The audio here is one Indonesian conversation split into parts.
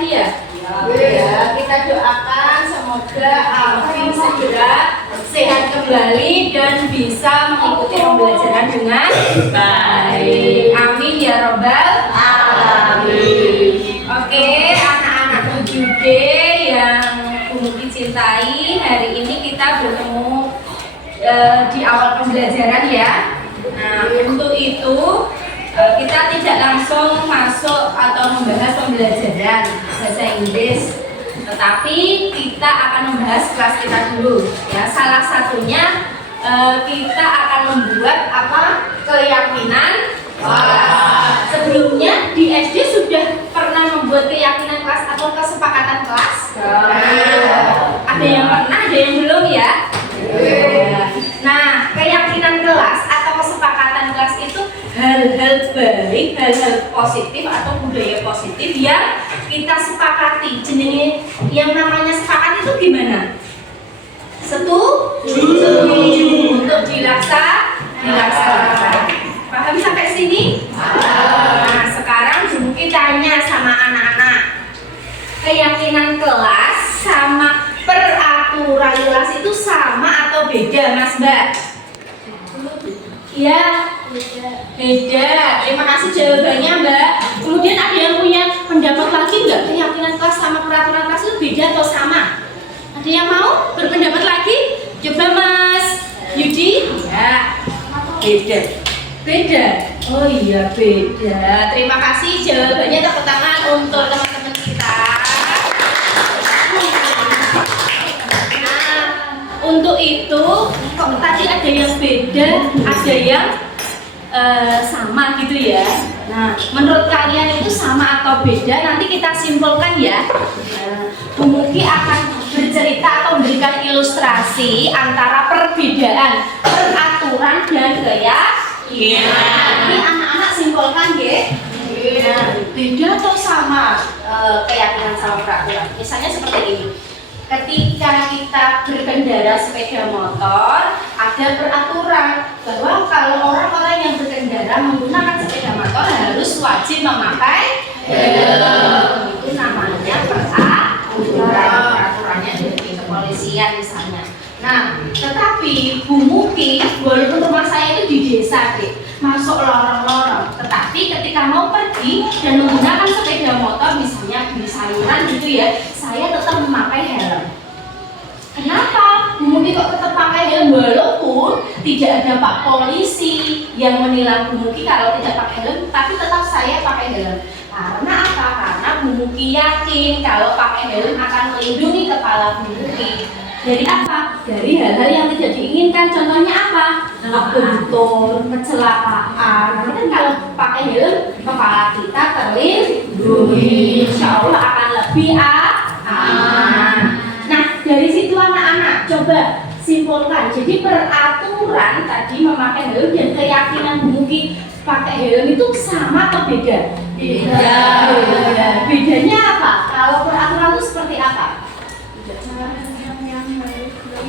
tadi ya? Ya, kita doakan semoga Alfi segera sehat kembali dan bisa mengikuti pembelajaran dengan baik. Amin ya robbal alamin. Oke, anak-anak 7D yang Mugi cintai, hari ini kita bertemu di awal pembelajaran ya. Nah, untuk itu kita tidak langsung masuk atau membahas pembelajaran bahasa Inggris, tetapi kita akan membahas kelas kita dulu ya. Salah satunya kita akan membuat keyakinan kelas. Sebelumnya di SD sudah pernah membuat keyakinan kelas atau kesepakatan kelas? Ada yang pernah, ada yang belum ya? Nah, keyakinan kelas atau kesepakatan kelas itu hal-hal baik, hal-hal positif atau budaya positif yang kita sepakati. Jenenge yang namanya sepakat itu gimana? Setuju untuk dilaksanakan. Paham sampai sini? Nah, sekarang mungkin tanya sama anak-anak, keyakinan kelas sama peraturan kelas itu sama atau beda, Mas Mbak? Iya, beda. Terima kasih jawabannya, Mbak. Kemudian ada yang punya pendapat lagi nggak? Keyakinan kelas sama peraturan kelas itu beda atau sama? Ada yang mau berpendapat lagi? Coba Mas Yudi. Ya, beda. Beda. Oh iya, beda. Terima kasih jawabannya. Tepuk tangan untuk teman-teman kita. Untuk itu, kok tadi ada yang beda, ada yang sama gitu ya. Nah, menurut kalian itu sama atau beda? Nanti kita simpulkan ya. Bu Mugi akan bercerita atau memberikan ilustrasi antara perbedaan peraturan dan keyakinan. Ini anak-anak simpulkan ya. Nah, beda atau sama keyakinan sama peraturan? Misalnya seperti ini. Ketika kita berkendara sepeda motor, ada peraturan bahwa kalau orang-orang yang berkendara menggunakan sepeda motor harus wajib memakai helm. Itu namanya peraturannya dari kepolisian misalnya. Nah, tetapi Bu Mugi, walaupun rumah saya itu di desa deh, masuk lorong-lorong, tetapi ketika mau pergi dan menggunakan sepeda motor misalnya di sayuran gitu ya, saya tetap memakai helm. Kenapa? Bu Mugi kok tetap pakai helm walaupun tidak ada Pak Polisi yang menilang Bu Mugi kalau tidak pakai helm, tapi tetap saya pakai helm. Karena apa? Karena Bu Mugi yakin kalau pakai helm akan melindungi kepala Bu Mugi. Dari apa? Dari hal-hal yang tidak diinginkan. Contohnya apa? Bentur, kecelakaan. Kan kalau pakai helm, kepala kita terlindungi. Insya Allah akan lebih aman. Nah, dari situ anak-anak coba simpulkan. Jadi peraturan tadi memakai helm dan keyakinan Bu Mugi pakai helm itu sama atau beda? Beda. Bedanya apa? Kalau peraturan itu seperti apa?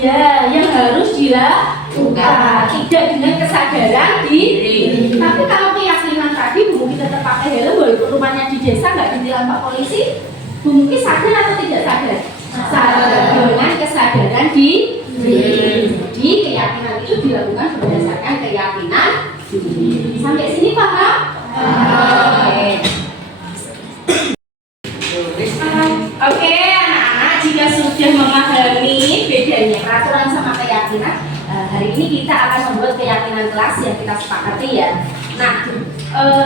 Ya, yang harus dilakukan, tidak dengan kesadaran diri. Tapi kalau keyakinan tadi Bu Mugi tetap pakai helm walaupun rumahnya di desa nggak ditilang Pak Polisi, Bu Mugi sadar atau tidak sadar? Sadar dengan kesadaran diri. Jadi keyakinan itu dilakukan berdasarkan keyakinan diri. Sampai sini paham? Oke, anak-anak, jika sudah memahami bedanya peraturan sama keyakinan, hari ini kita akan membuat keyakinan kelas yang kita sepakati ya. Nah,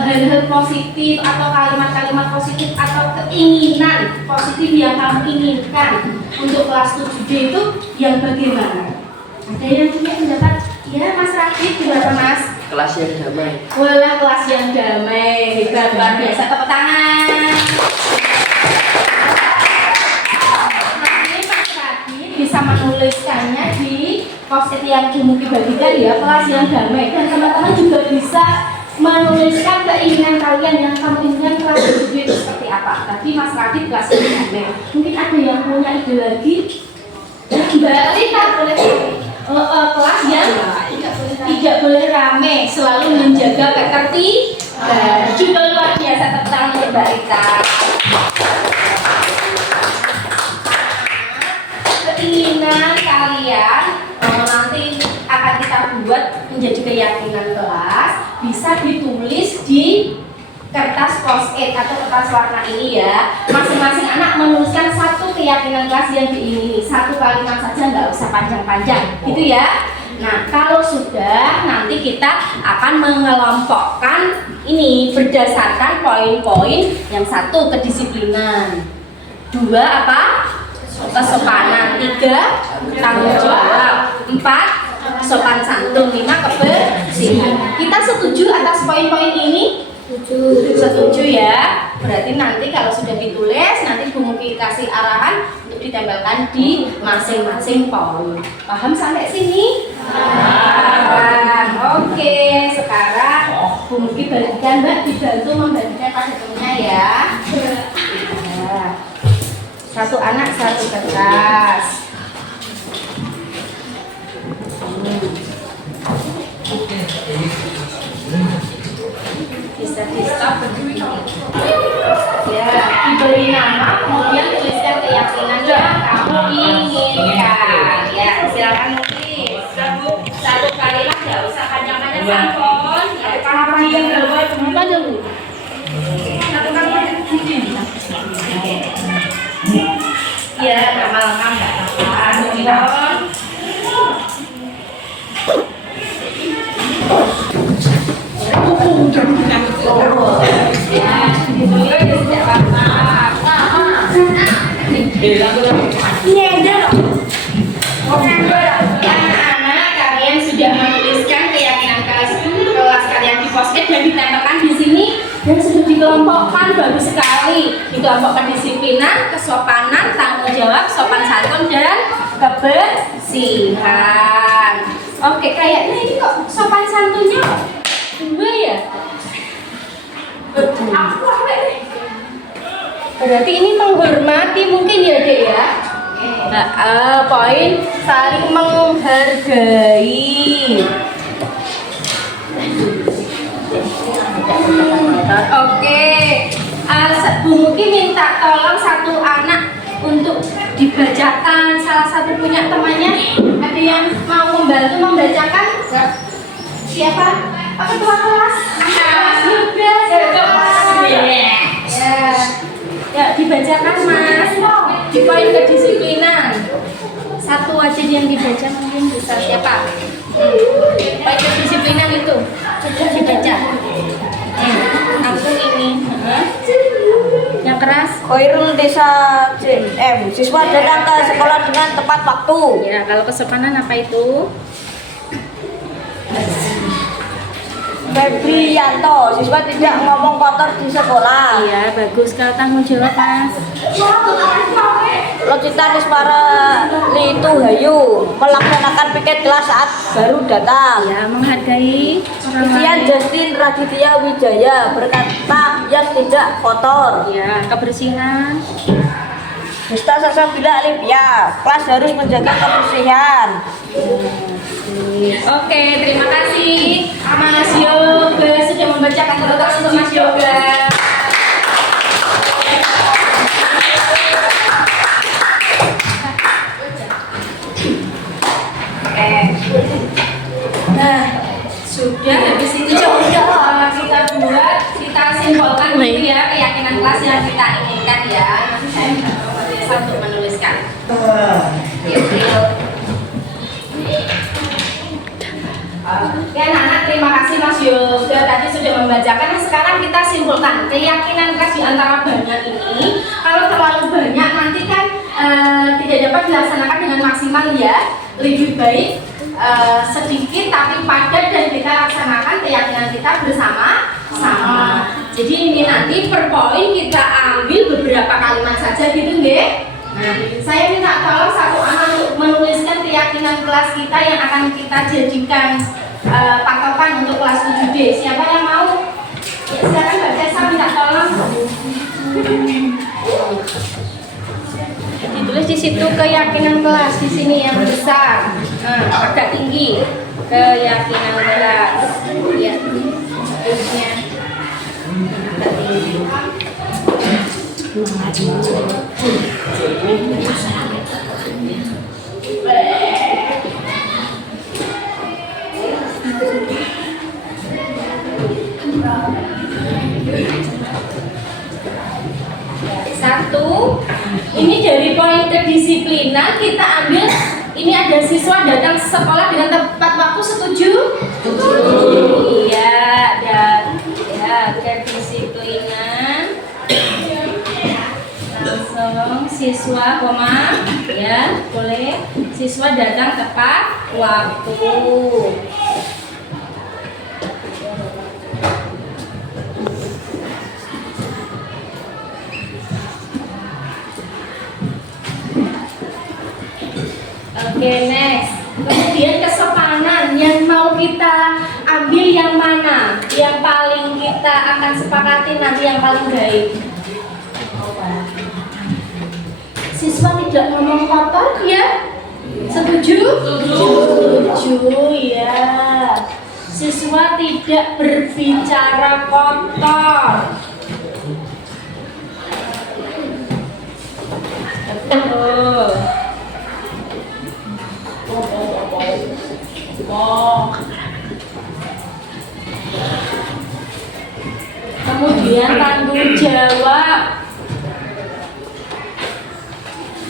hal-hal positif atau kalimat-kalimat positif atau keinginan positif yang kamu inginkan untuk kelas 7D itu yang bagaimana? Ada yang punya pendapat? Ya, Mas Radit, gimana Mas? Kelas yang damai. Walah, kelas yang damai, hebat, luar biasa, tepuk tangan. Bisa menuliskannya di post-it yang Bu Mugi bagikan ya, kelas yang damai, dan teman-teman juga bisa menuliskan keinginan kalian yang kamu inginkan kelas 7D itu seperti apa. Tadi Mas Radit kelas yang damai, mungkin ada yang punya ide lagi? Mbak Rita boleh kelas yang tidak boleh rame, selalu menjaga ketertiban. Juga luar biasa, tepuk tangan untuk Mbak Rita. menjadi keyakinan kelas bisa ditulis di kertas post-it atau kertas warna ini ya. Masing-masing anak menuliskan satu keyakinan kelas yang diingini, satu kalimat saja, nggak usah panjang-panjang gitu ya. Nah, kalau sudah, nanti kita akan mengelompokkan ini berdasarkan poin-poin. Yang satu kedisiplinan, dua apa? Kesopanan, tiga tanggung jawab, empat sopan santun, lima kebersihan. Kita setuju atas poin-poin ini? Setuju ya. Berarti nanti kalau sudah ditulis, nanti Bu Muki kasih arahan untuk ditempelkan di masing-masing poin. Paham sampai sini? Paham. Oke, sekarang Bu Muki bagikan, Mbak, dibantu membagikan pada temennya ya. Nah, satu anak satu kertas. Bisa di stop ya, diberi nama, kemudian tuliskan keyakinan yang kamu inginkan ya. Silakan nulis satu kalimat, nggak usah panjang-panjang sampon ya. Apa dulu? Satu kalimat ya, nama lengkap nggak apa-apa. Anak-anak, kalian sudah menuliskan keyakinan kelas kalian di post-it dan ditempelkan di sini dan sudah dikelompokkan. Bagus sekali. Dikelompokkan kedisiplinan, kesopanan, tanggung jawab, sopan santun dan kebersihan. Oke, kayaknya ini kok sopan santunnya dua ya? Berarti ini menghormati mungkin ya, Dek ya? Poin saling menghargai. Oke, Bu Muki minta tolong satu anak untuk dibacakan salah satu punya temannya. Ada yang mau membantu membacakan? Siapa? Ketua kelas? Ya, dibacakan Mas. Di poin kedisiplinan. Satu aja yang dibaca mungkin bisa. Siapa? Poin kedisiplinan itu sudah dibaca. Aku ini. Yang keras. Khairul Desa CM. Siswa datang ke sekolah dengan tepat waktu. Ya, kalau kesopanan apa itu? Febrianto, siswa tidak ngomong kotor di sekolah. Iya, bagus. Kalau tanggung jawab Mas. Locita Nismara Litu Hayu melaksanakan piket kelas saat baru datang. Ya, menghargai orang Kemudian lain. Justin Raditya Wijaya berkata yang tidak kotor. Ya, kebersihan. Dusta Sasabila Olivia, kelas harus menjaga kebersihan. Oke, terima kasih Mas Yoga sudah membacakan terus untuk Mas Yoga. Nah, sudah habis itu coba kita buat, kita simpulkan dulu ya keyakinan kelas yang kita inginkan ya. Nanti saya minta tolong Desa untuk menuliskan. Ya anak-anak, terima kasih Mas Yoga tadi sudah membacakan. Nah, sekarang kita simpulkan keyakinan kelas di antara banyak ini. Kalau terlalu banyak nanti kan tidak dapat dilaksanakan dengan maksimal ya. Lebih baik sedikit tapi padat dan kita laksanakan keyakinan kita bersama-sama. Jadi ini nanti per poin kita ambil beberapa kalimat saja gitu nggih. Nah, saya minta tolong satu anak untuk menuliskan keyakinan kelas kita yang akan kita jadikan patokan untuk kelas 7D. Siapa yang mau? Ya, silakan Mbak Desa minta tolong. Ditulis di situ keyakinan kelas di sini yang besar. Nah, agak tinggi. Keyakinan kelas. Ya. Tulisnya agak tinggi. Ini dari poin kedisiplinan kita ambil. Ini ada siswa datang sekolah dengan tepat waktu, setuju? Setuju. Iya, dan ya kedisiplinan. Langsung siswa koma ya boleh, siswa datang tepat waktu. Oke, next. Kemudian kesopanan yang mau kita ambil yang mana? Yang paling kita akan sepakati nanti yang paling baik. Siswa tidak ngomong kotor ya? Setuju? Setuju ya. Siswa tidak berbicara kotor. Betul. Kemudian tanggung jawab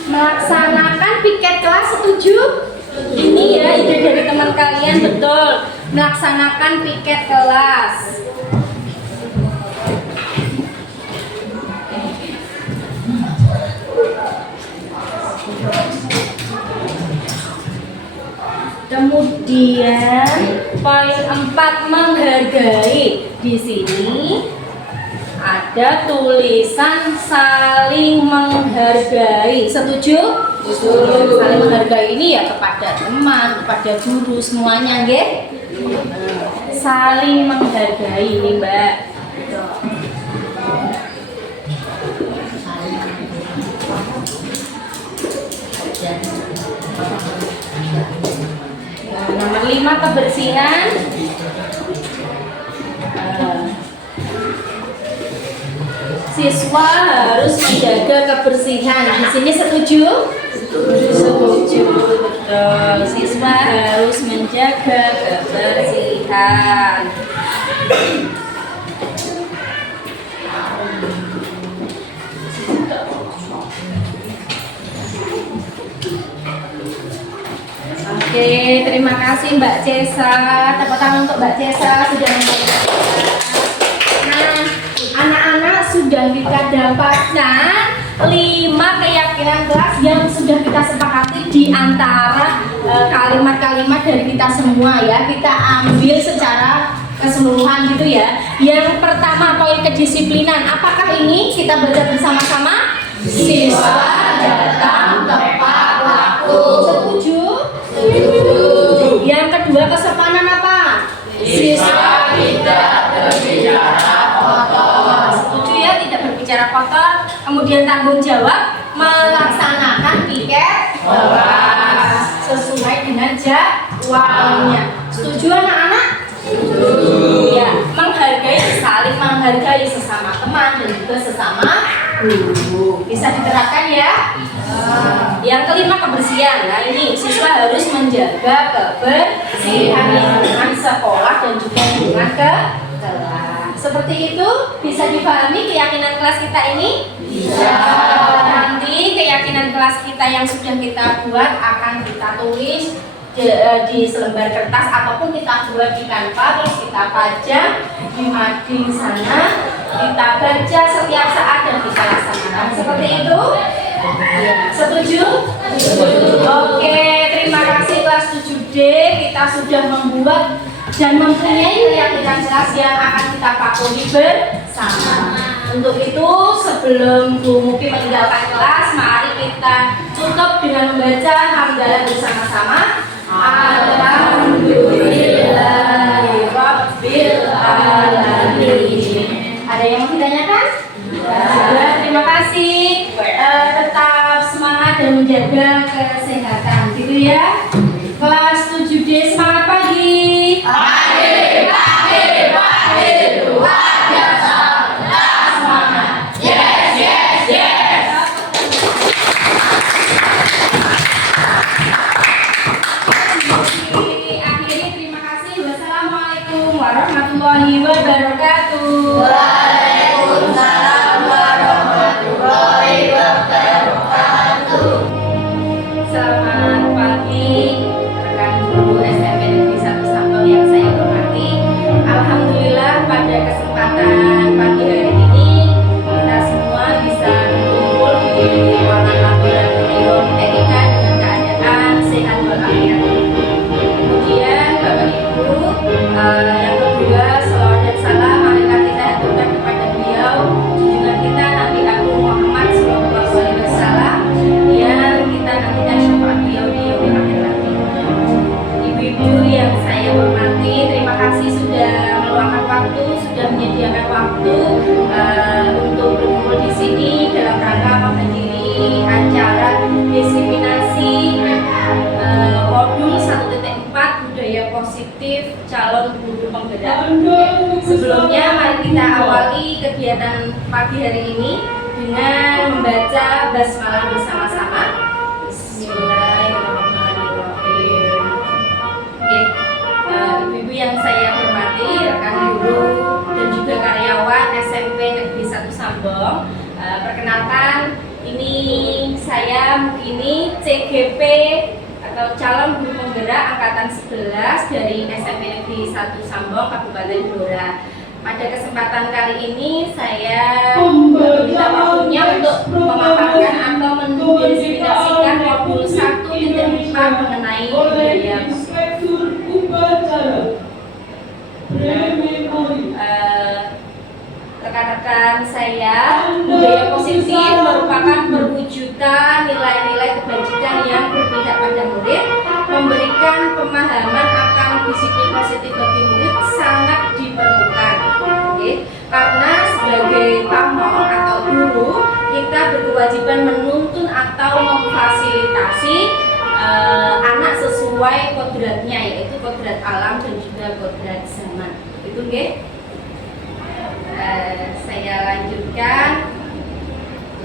melaksanakan piket kelas, setuju? Ini ya ide dari teman kalian, betul. Melaksanakan piket kelas. Kemudian poin 4 menghargai. Di sini ada tulisan saling menghargai. Setuju? Setuju. Saling menghargai ini ya kepada teman, kepada guru, semuanya, nggih? Saling menghargai ini, Mbak. Nomor 5 kebersihan. Siswa harus menjaga kebersihan. Di sini setuju? Setuju. Betul. Siswa harus menjaga kebersihan. Oke, terima kasih Mbak Cesa. Tepuk tangan untuk Mbak Cesa sudah membantu. Nah, anak-anak sudah kita dapatkan 5 keyakinan kelas yang sudah kita sepakati di antara kalimat-kalimat dari kita semua ya. Kita ambil secara keseluruhan gitu ya. Yang pertama poin kedisiplinan. Apakah ini? Kita baca bersama-sama. Siswa datang tepat waktu. Setuju? Yang kedua kesopanan apa? Siswa tidak berbicara kotor. Setuju ya, tidak berbicara kotor. Kemudian tanggung jawab melaksanakan piket kelas sesuai dengan jadwalnya. Setuju anak-anak? Setuju. Ya, menghargai, saling menghargai sesama teman dan juga sesama guru. Bisa diterapkan ya? Yang kelima kebersihan. Nah ini siswa harus menjaga kebersihan lingkungan sekolah dan juga lingkungan ke kelas. Seperti itu bisa dipahami keyakinan kelas kita ini? Bisa. Nanti keyakinan kelas kita yang sudah kita buat akan kita tulis di selembar kertas ataupun kita buat di Canva, terus kita pajang di mading sana, kita baca setiap saat dan kita laksanakan. Seperti itu? Setuju? Oke, terima kasih kelas 7D. Kita sudah membuat dan mempunyai keyakinan kelas yang akan kita pakuni bersama. Untuk itu, sebelum Bu Muki meninggalkan kelas, mari kita tutup dengan membaca hamdalah bersama-sama. Alhamdulillahirabbil alamin. Ada yang mau ditanyakan? Sudah, terima kasih. Tetap semangat dan menjaga kesehatan, gitu ya. Kelas 7D semangat pagi. Pagi, pagi, pagi, luar biasa. Semangat. Yes, yes, yes. Akhirnya terima kasih. Wassalamualaikum warahmatullahi wabarakatuh. Waalaikumsalam warahmatullahi wabarakatuh. positif calon guru penggerak. Sebelumnya mari kita awali kegiatan pagi hari ini dengan membaca basmalah bersama-sama. Bismillahirrahmanirrahim. Oke, ibu-ibu yang saya hormati, rekan guru dan juga karyawan SMP Negeri 1 Sambong, perkenalkan, ini saya Mukini CGP atau calon guru penggerak angkatan 11 dari SMP Negeri 1 Sambong Kabupaten Blora. Pada kesempatan kali ini saya meminta waktunya untuk memaparkan atau mendeskripsikan modul 1.4 mengenai budaya rekan-rekan saya, budaya positif merupakan perwujudan nilai-nilai kebajikan yang berpihak pada murid, memberikan pemahaman akan disiplin positif bagi murid sangat diperlukan. Karena sebagai pamong atau guru, kita berkewajiban menuntun atau memfasilitasi anak sesuai kodratnya, yaitu kodrat alam dan juga kodrat zaman. Itu nggih. Saya lanjutkan.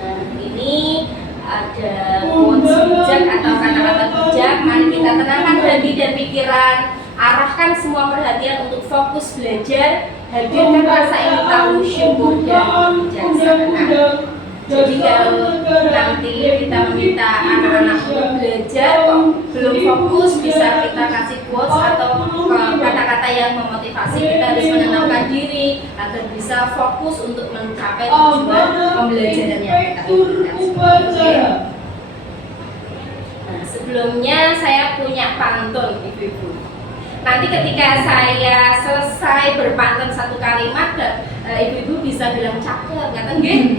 Nah, ini ada quotes bijak atau kata-kata bijak. Mari kita tenangkan hati dan pikiran, arahkan semua perhatian untuk fokus belajar, hadirkan rasa ingin tahu, syukur dan bijaksana. Jadi kalau nanti kita meminta anak-anak untuk belajar kok belum fokus, bisa kita kasih quotes atau kata-kata yang memotivasi. Kita harus menenangkan diri agar bisa fokus untuk mencapai tujuan pembelajaran yang kita inginkan. Nah, sebelumnya saya punya pantun, ibu-ibu. Nanti ketika saya selesai berpantun satu kalimat, ibu-ibu bisa bilang cakep, kata nggih?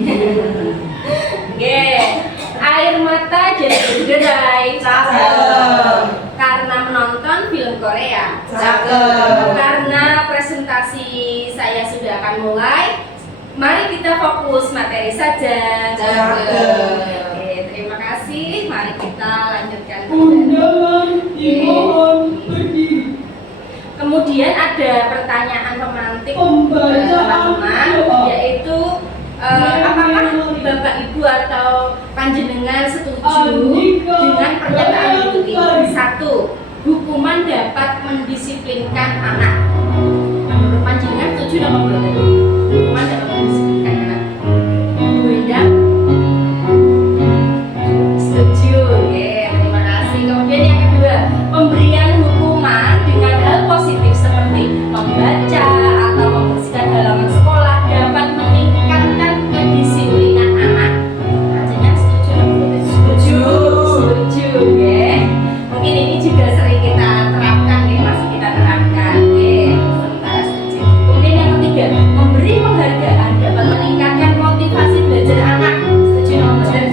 Nggih. Air mata jadi berderai, cakep. Karena menonton film Korea, cakep. Karena presentasi saya sudah akan mulai, mari kita fokus materi saja, cakep. Oke, terima kasih. Mari kita lanjutkan. Undangan dimohon berdiri. Kemudian ada pertanyaan pemantik teman-teman, yaitu apakah Bapak Ibu atau panjenengan setuju dengan pernyataan berikut ini? 1. Hukuman dapat mendisiplinkan anak. Menurut panjenengan setuju atau tidak? Hukuman dapat mendisiplinkan anak. Bu Endang? Setuju. Oke, terima kasih. Kemudian yang kedua, pemberian hukuman dengan hal positif seperti membaca atau membersihkan halaman sekolah dapat meningkatkan kedisiplinan anak. Panjenengan setuju atau tidak? Setuju, ya. Mungkin ini juga sering kita terapkan, ya, masih kita terapkan, ya. Sementara setuju. Kemudian yang ketiga, memberi penghargaan dapat meningkatkan motivasi belajar anak. Setuju atau tidak?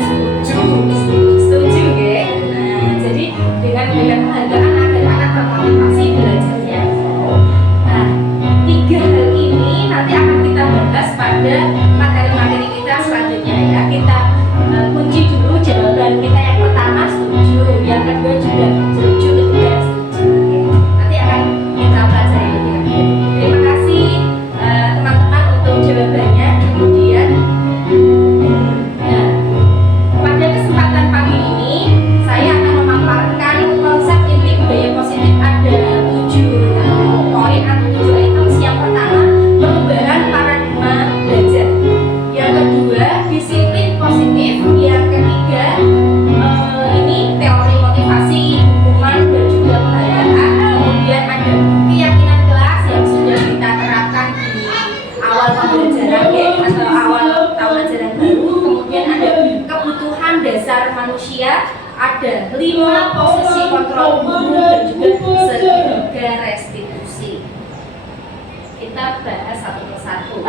Setuju, ya. Nah, jadi dengan memberikan penghargaan agar anak termotivasi belajarnya. Nah, 3 hal ini nanti akan kita bahas pada materi-materi kita selanjutnya, ya. Kita kunci dulu jawaban kita. Yang pertama setuju, yang kedua juga setuju, ketiga setuju. Nanti akan kita pelajari lebih lanjut. Terima kasih teman-teman untuk jawabannya. Kemudian, nah, pada kesempatan pagi ini saya akan memaparkan konsep inti budaya positif. Ada 7 poin atau 7 items. Yang pertama, perubahan paradigma belajar. Yang kedua, disiplin positif. Yang ketiga, ini teori motivasi, hukuman dan juga penghargaan. Kemudian ada keyakinan kelas yang sudah kita terapkan di awal pembelajaran, ya, atau awal tahun ajaran baru. Kemudian ada kebutuhan dasar manusia, ada 5 posisi kontrol guru dan juga segitiga restitusi. Kita bahas satu persatu.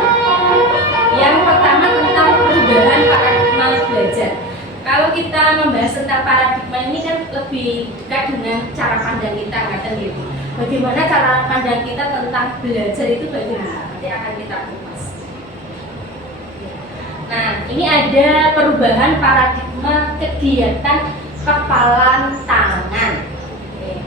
Yang pertama tentang perubahan paradigma belajar. Kalau kita membahas tentang paradigma ini kan lebih dekat dengan cara pandang kita, kan gitu. Bagaimana cara pandang kita tentang belajar itu bagaimana? Nanti akan kita kupas. Nah, ini ada perubahan paradigma kegiatan kepalan tangan. Oke.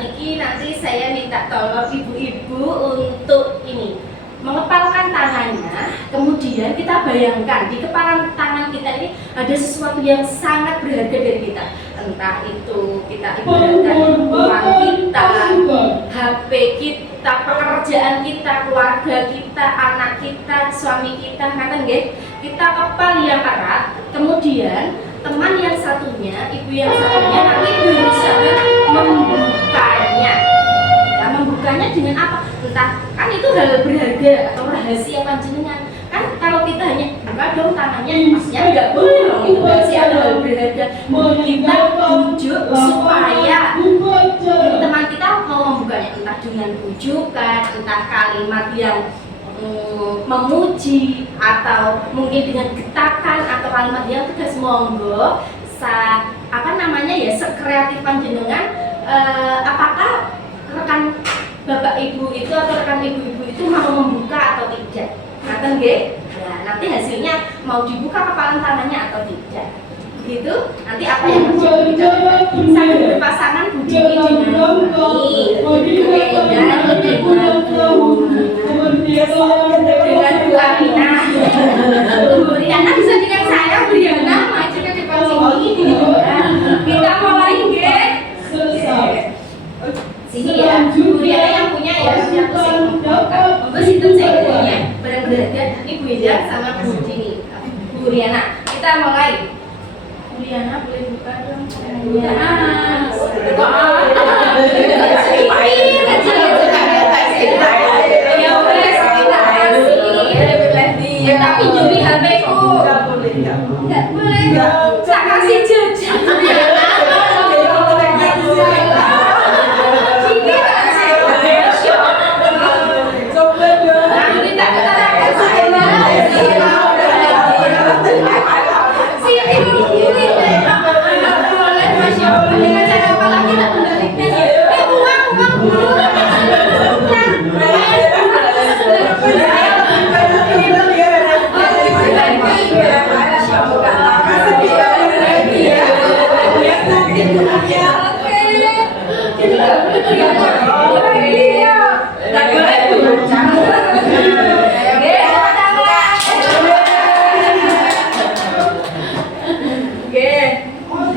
Niki nanti saya minta tolong ibu-ibu untuk ini mengepalkan tangannya, kemudian kita bayangkan di kepalan tangan kita ini ada sesuatu yang sangat berharga dari kita. Entah itu kita ibaratkan uang kita, HP kita, pekerjaan kita, keluarga kita, anak kita, suami kita, ngaten nggih. Kita kepal yang erat, kemudian teman yang satunya, ibu yang satunya nanti berusaha membukanya. Ya, membukanya dengan apa? Entah, kan itu hal berharga atau rahasia panjenengan. Kan kalau kita hanya buka dong tangannya, masnya nggak boleh dong, itu masih ada hal berharga. Kita bujuk supaya teman kita mau membukanya, entah dengan bujukan, entah kalimat yang memuji, atau mungkin dengan getakan atau kalimat yang tegas. Monggo sekreatif panjenengan, apakah rekan bapak ibu itu atau rekan ibu-ibu itu mau membuka atau tidak. Ngaten nggih? Nah, nanti hasilnya mau dibuka kepalan tangannya atau tidak. Begitu, nanti apa yang terjadi? Saya berpasangan Budini dengan dengan Bu Aminah. Bu Riana bisa dengan saya, Bu Riana maju ke depan sini. Kita mulai nggih. Sini ya, Bu Riana yang punya ya, yang pusing. Terus itu saya punya benar-benar Ibu Ida sama Bu Budini. Bu Riana, kita mulai. Bu Riana boleh buka dong. Tapi juri HP-ku nggak boleh, tak kasih jejak.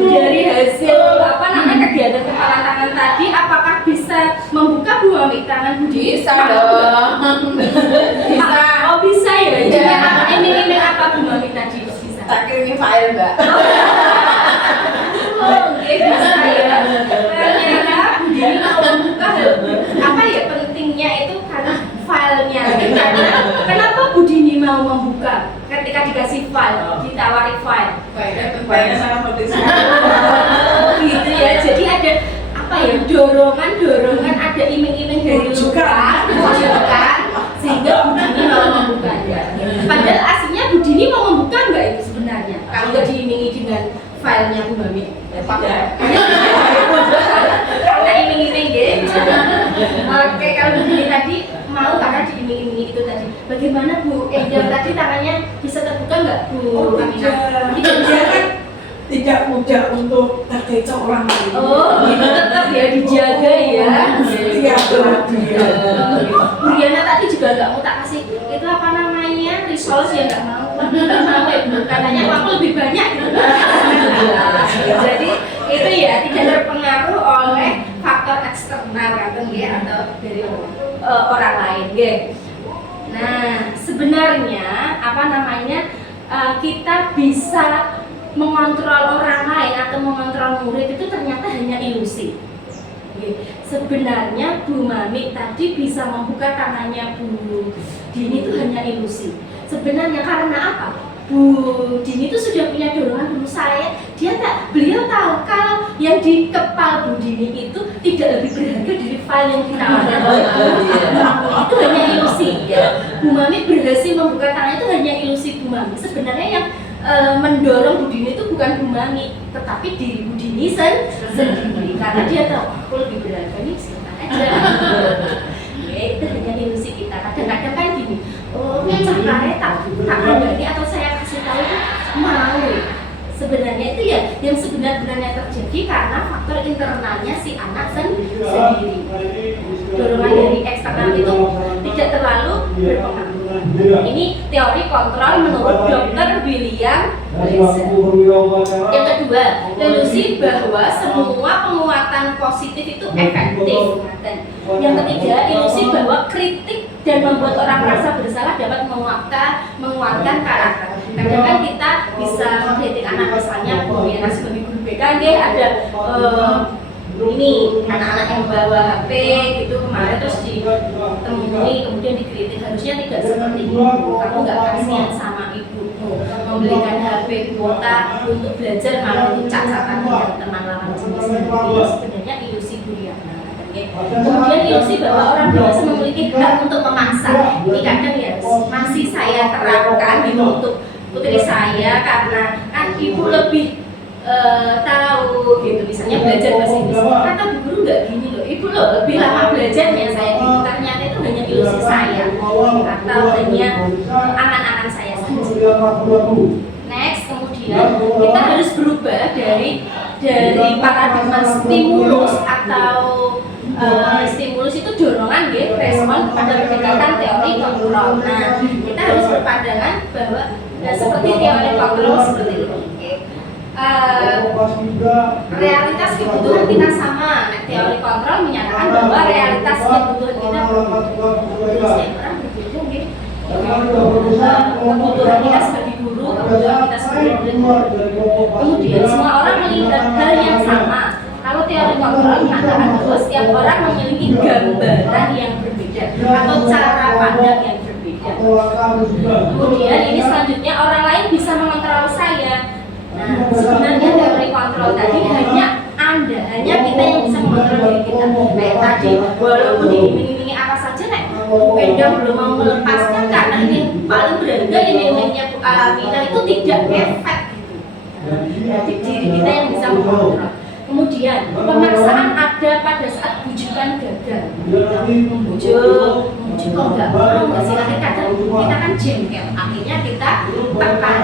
Dari hasil kegiatan kepalan tangan tadi, apakah bisa membuka Bu Mami tangan Budi? Bisa dong. Bisa. Oh bisa ya. Ini apa Bu Mami tadi? Bisa. Tak kirimin file Mbak. Oh, bisa ya. Ternyata Budini mau membuka apa ya, pentingnya itu karena filenya. Kenapa Budini mau membuka? Ketika dikasih file, ditawari file. Bayarnya sangat penting. Gitu ya. Jadi ada apa ya, dorongan, ada iming-iming dari luar, bujukan, sehingga Budini mau membukanya. Padahal aslinya Budini mau membuka nggak itu sebenarnya? Kalau nggak diimingi dengan filenya Bu Mami. Karena iming-iming gitu. Oke, kalau Budini tadi mau karena diiming-imingi itu tadi. Bagaimana Bu Angel tadi tangannya bisa terbuka nggak Bu Aminah? Tidak mudah untuk terkecoh orang lain. Oh, gitu tetap ya dijaga ya. Iya, dia. Bu Riana tadi juga nggak mau tak kasih itu apa namanya resource ya, nggak mau. Mau ya Bu, katanya aku lebih banyak gitu. Jadi itu ya tidak terpengaruh oleh faktor eksternal kan ya, atau dari orang lain ya. Nah, sebenarnya apa namanya kita bisa mengontrol orang lain atau mengontrol murid itu ternyata hanya ilusi. Sebenarnya Bu Mami tadi bisa membuka tangannya Bu Dini itu hanya ilusi. Sebenarnya karena apa? Bu Dini itu sudah punya dorongan dulu beliau tahu kalau yang di kepal Bu Dini itu tidak lebih berharga dari file yang kita ada. Itu hanya ilusi ya. Bu Mami berhasil membuka tangan itu hanya ilusi Bu Mami. Sebenarnya yang mendorong Bu Dini itu bukan Bu Mami, tetapi diri Bu Dini sendiri, karena dia tahu aku lebih berharga nih, silakan aja. Ya, itu hanya ilusi kita. Kadang-kadang kan gini, oh cakare tak ada ini atau saya kasih tahu itu mau, sebenarnya itu ya yang sebenarnya terjadi karena faktor internalnya si anak sendiri. Dorongan dari eksternal itu tidak terlalu berpengaruh. Ini teori kontrol menurut Dr. William Brenner. Yang kedua, ilusi bahwa semua penguatan positif itu efektif. Yang ketiga, ilusi bahwa kritik dan membuat orang merasa bersalah dapat menguatkan karakter. Kadang kan kita bisa mengkritik anak, misalnya ya sebagai guru BK ada ini anak-anak yang bawa HP gitu kemarin terus ditemui kemudian dikritik, harusnya tidak seperti itu, kamu nggak kasihan sama ibumu membelikan HP kuota untuk belajar malah itu cacatan dengan teman lawan jenis. Itu sebenarnya ilusi Buryana. Kemudian ilusi bahwa orang dewasa memiliki hak untuk memaksa. Ini kadang ya masih saya terapkan gitu untuk putri saya karena kan ibu lebih tahu gitu, misalnya belajar bahasa Inggris kata bu guru nggak gini loh, ibu loh lebih lama belajarnya saya gitu, ternyata itu hanya ilusi saya atau hanya angan-angan saya saja. Next, kemudian kita harus berubah dari paradigma stimulus atau stimulus itu dorongan ya, respon kepada pendekatan teori kontrol. Nah, kita harus berpandangan bahwa seperti teori kontrol seperti ini. Realitas kebutuhan kita sama. Nah, teori kontrol menyatakan bahwa realitas kebutuhan kita berbeda. Orang berbeda gitu. Kebutuhan kita sebagai guru, kebutuhan kita sebagai murid. Kemudian semua orang melihat hal yang sama. Kalau teori kontrol mengatakan bahwa setiap orang memiliki gambaran yang berbeda atau cara pandang yang berbeda. Kemudian ini selanjutnya orang lain bisa mengontrol saya. Nah, sebenarnya teori kontrol tadi hanya kita yang bisa mengontrol diri kita. Kayak tadi, walaupun diiming-imingi apa saja, Bu Endang belum mau melepaskan karena ini paling berharga, iming-imingnya Bu Aminah itu tidak efek gitu. Jadi diri kita yang bisa mengontrol. Kemudian pemaksaan ada pada saat bujukan gagal. Membujuk kok nggak mau, silahkan kadang kita kan jengkel, akhirnya kita tekan.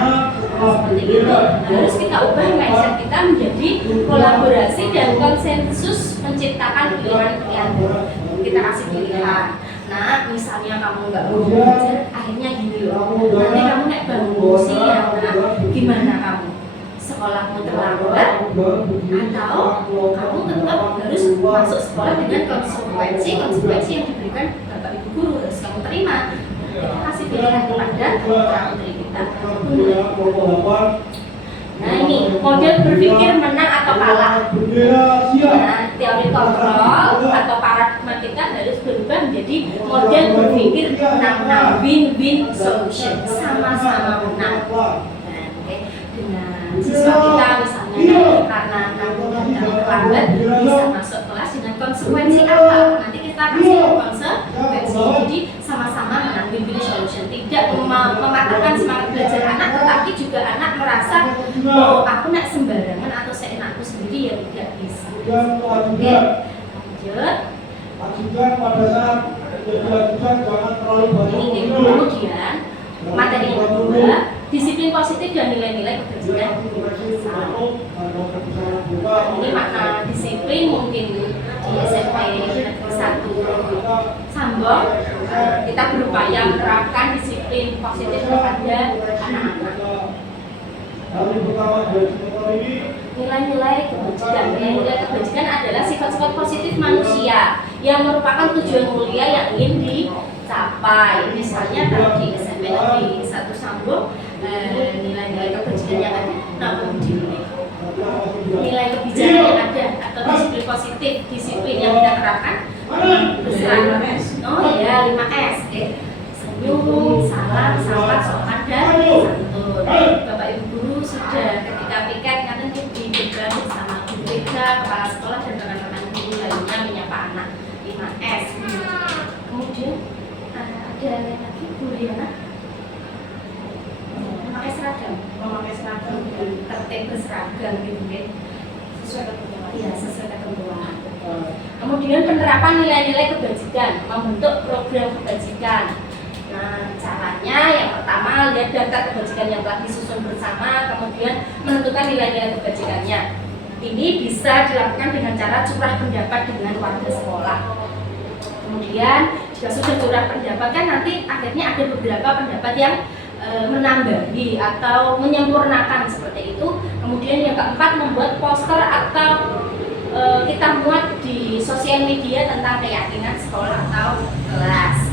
Seperti itu, harus kita ubah mindset kita menjadi kolaborasi dan konsensus menciptakan pilihan-pilihan. Kita kasih pilihan. Nah, misalnya kamu nggak mau belajar, akhirnya gini loh. Nanti kamu naik bangun siang, gimana kamu? Sekolahmu terlambat atau kamu tetap harus masuk sekolah dengan konsekuensi yang diberikan bapak ibu guru, harus kamu terima. Kita kasih pilihan kepada putra putri kita. Nah, ini model berpikir menang atau kalah. Nah, teori kontrol atau paradigma kita harus berubah menjadi model berpikir menang, win-win solution, sama-sama menang. Dengan siswa kita misalnya karena kamu datang terlambat bisa masuk kelas dengan konsekuensi apa? Nanti kita kasih konsekuensi. Jadi sama-sama menang, win-win solution. Tidak mematahkan semangat belajar anak, tetapi juga anak merasa bahwa aku nak sembarangan atau seenakku sendiri ya tidak bisa. Oke, lanjut. Ini kemudian materi yang kedua, disiplin positif dan nilai-nilai kebajikan. Ini makna disiplin mungkin di SMP Negeri 1 Sambong kita berupaya menerapkan disiplin positif kepada anak-anak. Nilai-nilai kebajikan. Nilai-nilai kebajikan adalah sifat-sifat positif manusia yang merupakan tujuan mulia yang ingin dicapai. Misalnya kalau di SMP Negeri 1 Sambong, nilai-nilai kebajikan yang ada, nilai kebijakan yang ada atau disiplin positif, disiplin yang kita terapkan besar. Oh iya, 5S. Senyum, salam, sahabat, sopan, dan santun. Bapak Ibu guru sudah ketika piket katanya di depan bersama guru BK, kepala sekolah dan rekan-rekan guru lainnya menyapa anak 5S. Kemudian ada lagi Buryana memakai seragam tertib berseragam gitu kan, sesuai ketentuan. Iya, sesuai ketentuan. Kemudian penerapan nilai-nilai kebajikan, membentuk program kebajikan. Nah, caranya Misalnya yang pertama, lihat daftar kebajikan yang telah disusun bersama, kemudian menentukan nilai-nilai kebajikannya. Ini bisa dilakukan dengan cara curah pendapat dengan warga sekolah. Kemudian jika sudah curah pendapat kan nanti akhirnya ada beberapa pendapat yang menambahi atau menyempurnakan seperti itu. Kemudian yang keempat, membuat poster atau kita muat di sosial media tentang keyakinan sekolah atau kelas.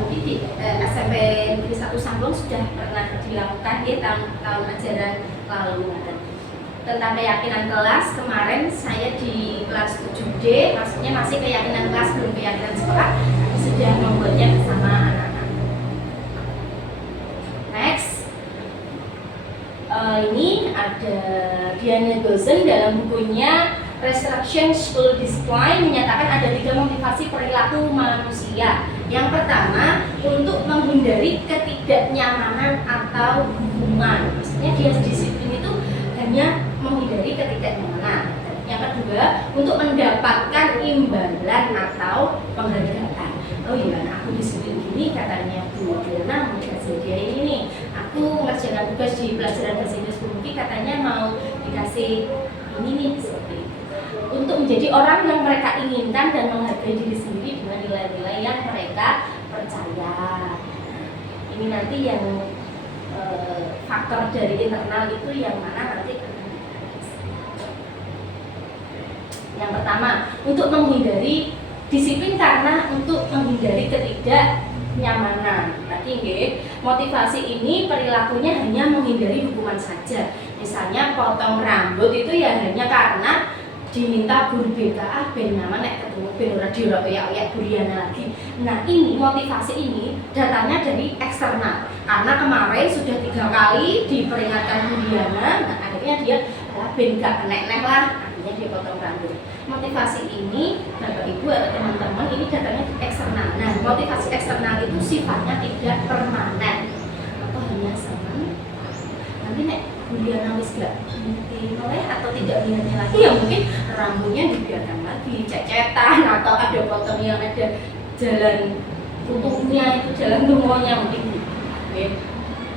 Mungkin di SMP Negeri 1 Sambong sudah pernah dilakukan di tahun ajaran lalu. Tentang keyakinan kelas, kemarin saya di kelas 7D, maksudnya masih keyakinan kelas belum keyakinan sekolah, sudah membuatnya bersama anak-anak. Next, ini ada Diana Gozen dalam bukunya Resurrection School Discipline menyatakan ada 3 motivasi perilaku manusia. Yang pertama, untuk menghindari ketidaknyamanan atau hukuman. Maksudnya dia disiplin itu hanya menghindari ketidaknyamanan. Yang kedua, untuk mendapatkan imbalan atau penghargaan. Oh iya, aku disiplin gini katanya Bu Diana mau dikasih dia ini nih. Aku mengerjakan tugas di pelajaran bahasa Inggris Bu Muki katanya mau dikasih ini nih, seperti itu. Untuk menjadi orang yang mereka inginkan dan menghargai diri sendiri dengan nilai-nilai yang mereka percaya. Ini nanti yang faktor dari internal itu yang mana nanti. Yang pertama, untuk menghindari disiplin karena untuk menghindari ketidaknyamanan. Tadi motivasi ini perilakunya hanya menghindari hukuman saja. Misalnya potong rambut itu ya hanya karena diminta guru BK ben nyaman nek ketemu ben ora dioyak-oyak Buriana lagi. Nah, ini motivasi ini datanya dari eksternal. Karena kemarin sudah 3 kali diperingatkan Buriana, nah akhirnya dia ben gak kenek-nek lah, akhirnya dia potong rambut. Motivasi ini Bapak Ibu atau teman-teman ini datanya dari eksternal. Nah, motivasi eksternal itu sifatnya tidak permanen atau hanya sementara. Nanti nek Buriana wis gak oleh atau tidak lihatnya lagi, ya mungkin rambutnya dibiarkan lagi, cecetan atau ada potong yang ada jalan tutupnya, itu jalan tumonya mungkin. Oke.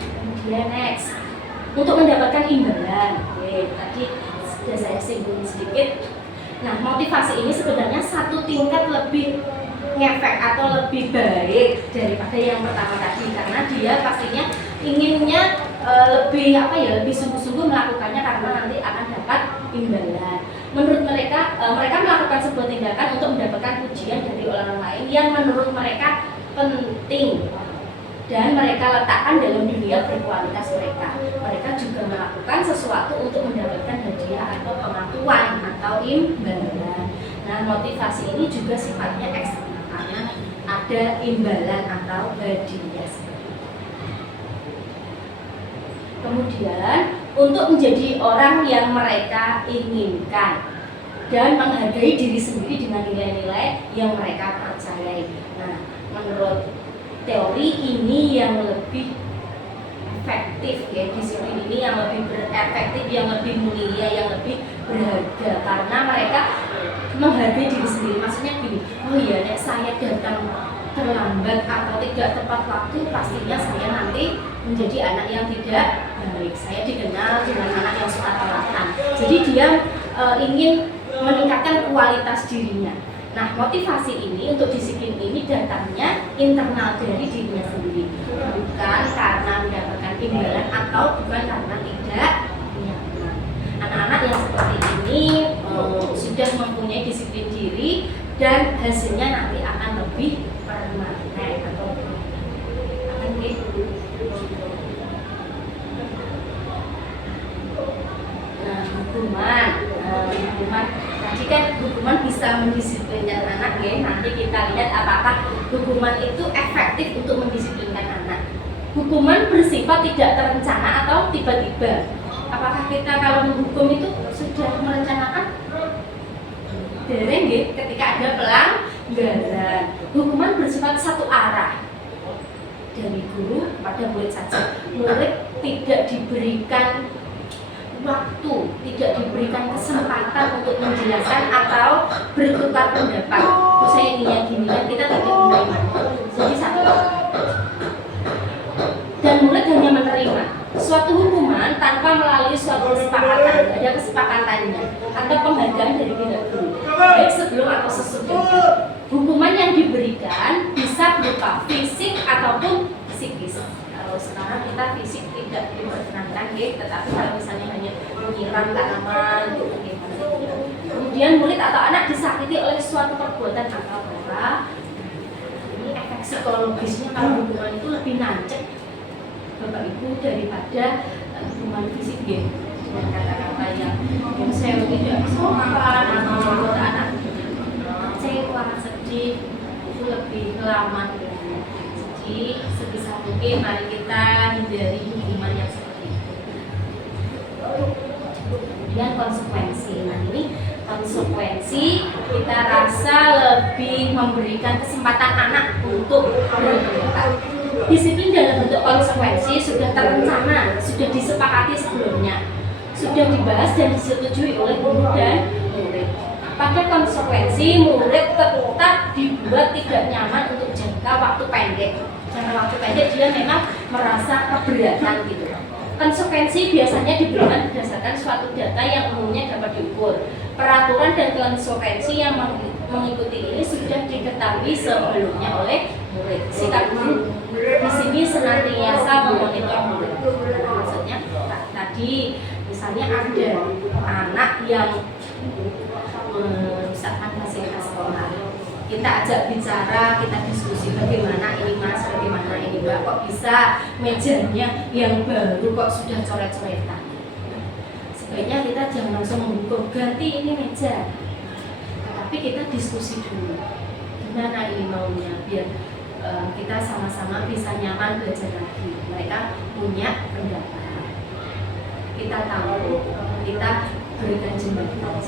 Kemudian next, untuk mendapatkan imbalan. Oke, tadi sudah saya singgung sedikit. Nah, motivasi ini sebenarnya 1 tingkat lebih ngefek atau lebih baik daripada yang pertama tadi, karena dia pastinya inginnya lebih lebih sungguh-sungguh melakukannya karena nanti akan dapat imbalan. Menurut mereka, mereka melakukan sebuah tindakan untuk mendapatkan pujian dari orang lain yang menurut mereka penting dan mereka letakkan dalam dunia berkualitas mereka. Mereka juga melakukan sesuatu untuk mendapatkan hadiah atau pengakuan atau imbalan. Nah, motivasi ini juga sifatnya eksternal karena ada imbalan atau hadiah. Kemudian, untuk menjadi orang yang mereka inginkan dan menghargai diri sendiri dengan nilai-nilai yang mereka percayai. Nah, menurut teori ini yang lebih efektif ya, disiplin ini yang lebih berefektif, yang lebih mulia, yang lebih berharga karena mereka menghargai diri sendiri. Maksudnya gini, oh iya, nek saya datang terlambat atau tidak tepat waktu, pastinya saya nanti menjadi anak yang tidak baik. Saya dikenal dengan anak yang suka telaten. Jadi dia ingin meningkatkan kualitas dirinya. Nah, motivasi ini untuk disiplin ini datangnya internal dari dirinya sendiri, bukan karena mendapatkan imbalan atau bukan karena tidak nyaman. Anak-anak yang seperti ini sudah mempunyai disiplin diri dan hasilnya nanti akan lebih permanen atau akan gitu. Nah, hukuman tadi kan hukuman bisa mendisiplinkan anak ya. Nanti kita lihat apakah hukuman itu efektif untuk mendisiplinkan anak. Hukuman bersifat tidak terencana atau tiba-tiba. Apakah kita kalau menghukum itu sudah merencanakan? Dereng nggih, ketika ada pelanggaran. Hukuman bersifat satu arah dari guru pada murid saja. Murid tidak diberikan waktu, tidak diberikan kesempatan untuk menjelaskan atau bertukar pendapat. Terus saya inginnya gini kan, kita tidak menerima. Jadi satu, suatu hukuman tanpa melalui suatu kesepakatan, ada kesepakatannya atau penghargaan dari pihak guru, baik sebelum atau sesudahnya. Hukuman yang diberikan bisa berupa fisik ataupun psikis. Kalau sekarang kita fisik tidak diperkenankan, tetapi kalau misalnya hanya menyiram tanaman, kemudian murid atau anak disakiti oleh suatu perbuatan atau cara, ini efek psikologisnya kalau hukuman itu lebih nancep Bapak Ibu daripada hukuman fisik ya. Dengan kata-kata yang saya tidak sopan atau membuat anak kecewa, sedih, itu lebih lama. Jadi sebisa mungkin mari kita hindari hukuman yang seperti itu. Kemudian konsekuensi. Nah ini konsekuensi kita rasa lebih memberikan kesempatan anak untuk berpendapat. Disiplin dalam bentuk konsekuensi sudah terencana, sudah disepakati sebelumnya, sudah dibahas dan disetujui oleh guru dan murid. Pada konsekuensi, murid tetap dibuat tidak nyaman untuk jangka waktu pendek. Jangka waktu pendek dia memang merasa keberatan gitu. Konsekuensi biasanya diberikan berdasarkan suatu data yang umumnya dapat diukur. Peraturan dan konsekuensi yang mengikuti ini sudah diketahui sebelumnya oleh murid. Sikap guru di sini senantiasa memonitor murid. Maksudnya tadi misalnya ada anak yang misalkan fasilitas sekolah, kita ajak bicara, kita diskusi bagaimana ini mas, bagaimana ini mbak, kok bisa mejanya yang baru kok sudah coret-coretan. Sebaiknya kita jangan langsung menghukum ganti ini meja, tapi kita diskusi dulu gimana ini maunya biar kita sama-sama bisa nyaman belajar lagi. Mereka punya pendapat, kita tahu, kita berikan jembatan.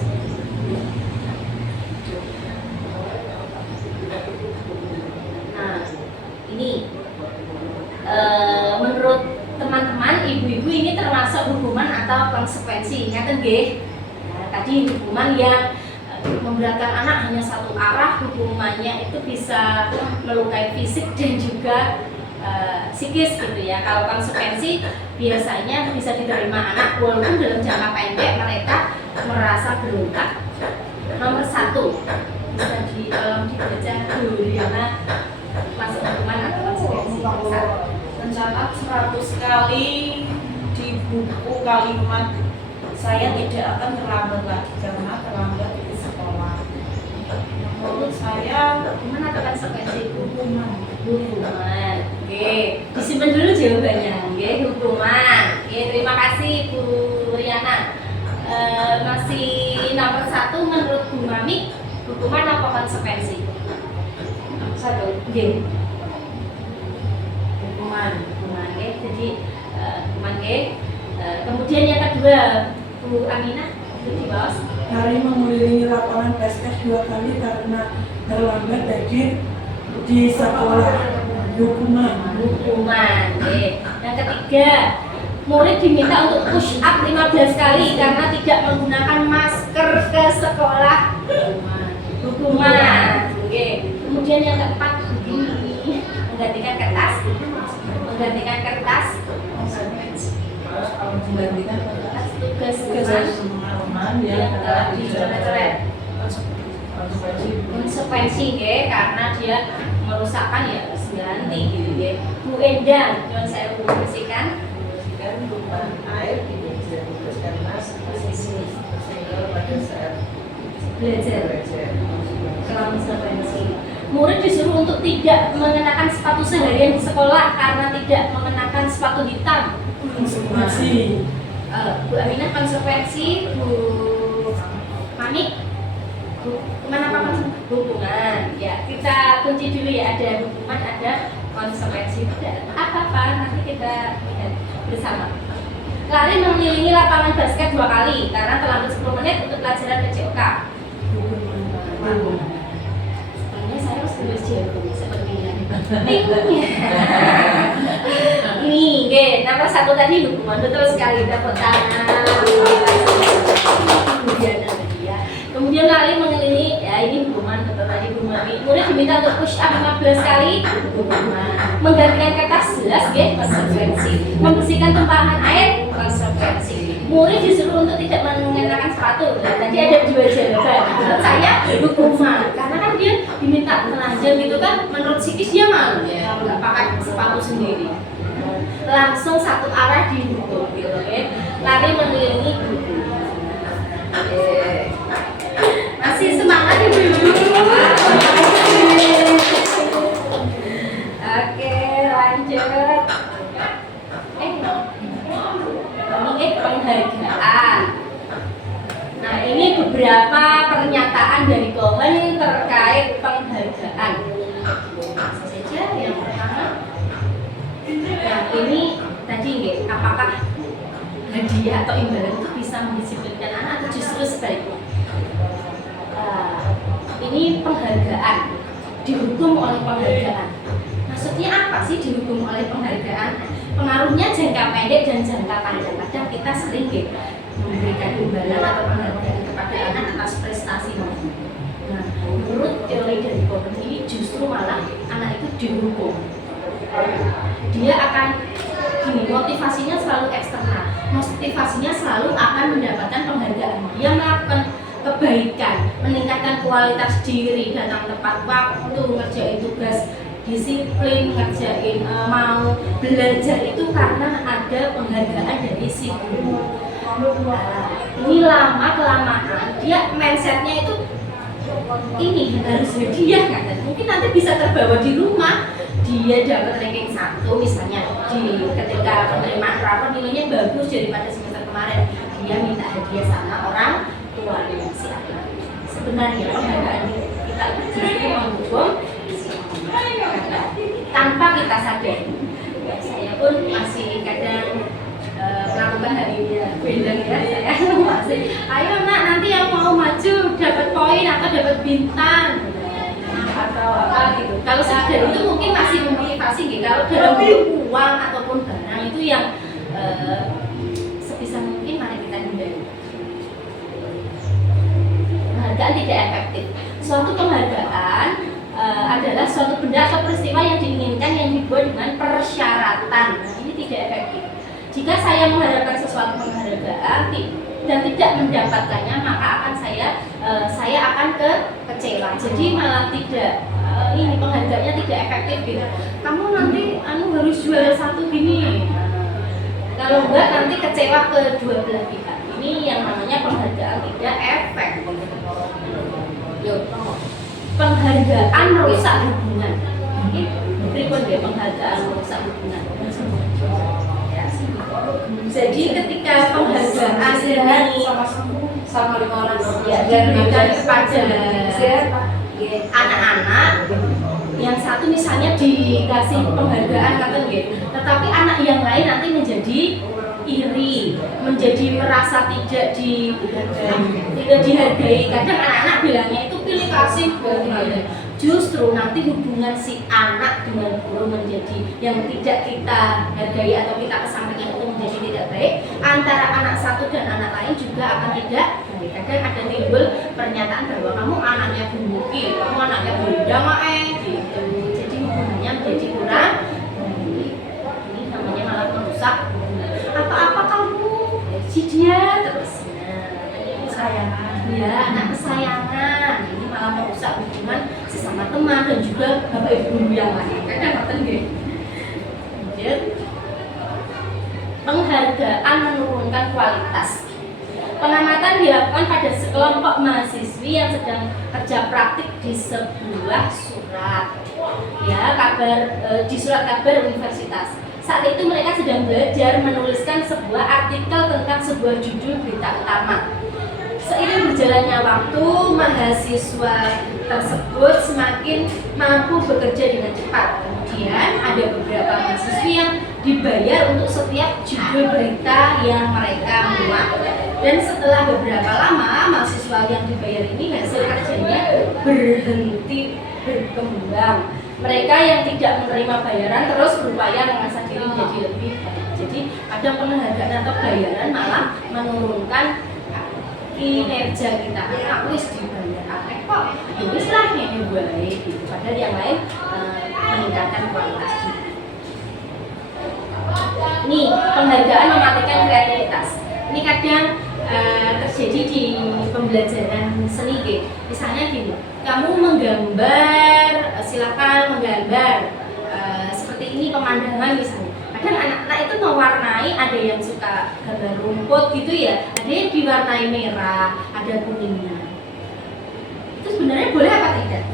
Nah, ini menurut teman-teman, ibu-ibu ini termasuk hukuman atau konsekuensi, ingat nggih? Nah, tadi hukuman yang memberatkan anak hanya satu arah, hukumannya itu bisa melukai fisik dan juga psikis gitu ya. Kalau konsekuensi biasanya bisa diterima anak walaupun dalam jangka pendek mereka merasa berontak. Nomor 1 bisa dibaca dulu ya, masuk hukuman atau konsekuensi. Mencatat 100 kali di buku kalimat saya tidak akan terlambat lagi karena terlambat di sekolah. Menurut saya Gimana tuh konsekuensi? Hukuman. Oke, disimpan dulu jawabannya. Oke, hukuman. Oke, terima kasih Bu Riana. Masih nomor 1 menurut Bu Mami, hukuman apa konsekuensi? 1. Oke. Hukuman. Oke, jadi hukuman. Kemudian yang kedua, Bu Aminah, itu di bawah. Hari mengelilingi lapangan basket 2 kali karena terlambat hadir di sekolah. Hukuman. Yang ketiga, murid diminta untuk push up 15 kali karena tidak menggunakan masker ke sekolah. Hukuman. Kemudian yang keempat, menggantikan kertas. Menggantikan kertas tugas teman yang telah dicoret-coret. Konsekuensi karena dia merusakkan ya harus ganti gitu ya. Bu Endang, yang saya bersihkan tumpahan air di meja tugas karena sehingga pada saat belajar. Konsekuensi. Murid disuruh untuk tidak mengenakan sepatu seharian di sekolah karena tidak mengenakan sepatu hitam. Konsekuensi. Bu Aminah konsekuensi, Bu Mami, mana apa konsekuensi? Hukuman. Ya, kita kunci dulu ya, ada hukuman, ada konsekuensi. Tidak apa-apa, nanti kita lihat bersama. Lari mengelilingi lapangan basket 2 kali karena terlambat 10 menit untuk pelajaran PJOK. Sebenarnya saya harus tulis jawabannya sepertinya. Ini, nomor 1 tadi hukuman, betul sekali, tepuk tangan. Kemudian lari mengelilingi, ya ini hukuman halaman betul tadi Bu Mami. Murid diminta untuk push up 15 kali, menggantikan kertas jelas, konsekuensi. Membersihkan tumpahan air, konsekuensi. Murid disuruh untuk tidak mengenakan sepatu. Nah, tadi ada 2 jawaban. Menurut saya hukuman, karena kan dia diminta telanjang gitu kan. Menurut psikis dia malu kalau nggak pakai sepatu sendiri. Langsung satu arah dihukum gitu kan. Lari mengelilingi guru. Masih semangat ibu-ibu. Oke, lanjut. Ini penghargaan. Nah, ini beberapa pernyataan dari Cohen terkait penghargaan. Saja yang pertama. Nah, ini tadi nggih, apakah hadiah atau imbalan itu bisa mendisiplinkan anak atau justru sebaliknya? Ini penghargaan, dihukum oleh penghargaan. Maksudnya apa sih dihukum oleh penghargaan? Pengaruhnya jangka pendek dan jangka panjang. Kadang kita sering memberikan imbalan atau penghargaan kepada anak atas prestasi. Nah, menurut teori dari Cohen ini justru malah anak itu dihukum. Dia akan motivasinya selalu eksternal, motivasinya selalu akan mendapatkan penghargaan. Dia melakukan kebaikan, meningkatkan kualitas diri, datang tepat waktu, ngerjain tugas, disiplin, ngerjain mau belajar itu karena ada penghargaan dari si guru. Ini lama kelamaan dia mindsetnya itu ini harus hadiah kan, mungkin nanti bisa terbawa di rumah. Dia dapat ranking 1 misalnya ketika penerimaan rapor nilainya bagus daripada semester kemarin, dia minta hadiah sama orang tua yang si anak. Sebenarnya penghargaan kita justru menghukum tanpa kita sadari. Saya pun masih kadang melakukan hal ini bilang ya, saya masih ayo nak nanti yang mau maju dapat poin atau dapat bintang atau apa gitu. Kalau sekedar itu mungkin masih memotivasi gitu. Kalau dalam bentuk uang ataupun barang itu yang sebisa mungkin mari kita hindari. Penghargaan tidak efektif. Suatu penghargaan adalah suatu benda atau peristiwa yang diinginkan yang dibuat dengan persyaratan. Nah, ini tidak efektif. Jika saya mengharapkan sesuatu penghargaan dan tidak mendapatkannya, maka akan saya akan kecewa. Jadi malah tidak ini penghargaannya tidak efektif gitu. Kamu nanti harus juara 1 gini. Kalau enggak nanti kecewa ke dua belah pihak. Ini yang namanya penghargaan tidak efektif. Penghargaan merusak hubungan. Berikut dia penghargaan merusak hubungan. Jadi ketika penghargaan ini sama 5 orang ya, diberikan kepada anak-anak, yang satu misalnya dikasih penghargaan kata gitu, tetapi anak yang lain nanti menjadi iri, menjadi merasa tidak dihargai. Kadang anak-anak bilangnya itu pilih kasih gitu. Justru nanti hubungan si anak dengan guru menjadi yang tidak kita hargai atau kita kesampingkan itu menjadi tidak baik. Antara anak satu dan anak lain juga akan tidak baik. Kadang ada timbul pernyataan bahwa kamu anaknya Bu Muki, kamu anaknya Bu Ida gitu. Jadi hubungannya menjadi kurang baik. Ini namanya malah merusak. Apa-apa kamu si dia terus. Kesayangan. Ya, anak kesayangan. Ini malah merusak hubungan sesama teman dan juga bapak ibu guru yang lain. Kadang ngoten nggih. Kemudian penghargaan menurunkan kualitas. Pengamatan dilakukan pada sekelompok mahasiswi yang sedang kerja praktik di sebuah surat, di surat kabar universitas. Saat itu mereka sedang belajar menuliskan sebuah artikel tentang sebuah judul berita utama. Seiring berjalannya waktu, mahasiswa tersebut semakin mampu bekerja dengan cepat. Kemudian ada beberapa mahasiswa yang dibayar untuk setiap judul berita yang mereka muat. Dan setelah beberapa lama, mahasiswa yang dibayar ini hasil kerjanya berhenti berkembang. Mereka yang tidak menerima bayaran terus berupaya mengasah diri menjadi lebih baik. Jadi ada penghargaan atau bayaran malah menurunkan kinerja kita. Aku wis dibayar akeh kok. Ya wis lah lebih baik gitu. Padahal yang lain meningkatkan kualitas diri. Ini penghargaan mematikan kreativitas. Ini kadang terjadi di pembelajaran seni gitu. Misalnya gini, kamu menggambar, silakan menggambar seperti ini pemandangan misalnya. Kadang anak-anak itu mewarnai, ada yang suka gambar rumput gitu ya, ada yang diwarnai merah, ada kuningnya. Itu sebenarnya boleh apa tidak?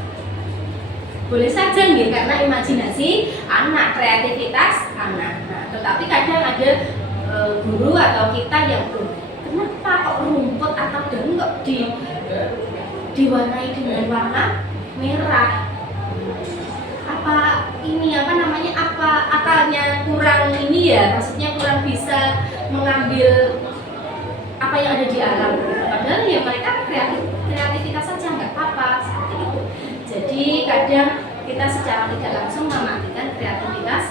Boleh saja nih, karena imajinasi anak, kreativitas anak. Nah, tetapi kadang ada guru atau kita yang kenapa kok rumput atau daun kok diwarnai dengan warna merah? Apa ini apa akalnya kurang ini ya? Maksudnya kurang bisa mengambil apa yang ada di alam. Padahal ya mereka kreativitas saja nggak apa-apa seperti itu. Jadi kadang kita secara tidak langsung mematikan kreativitas.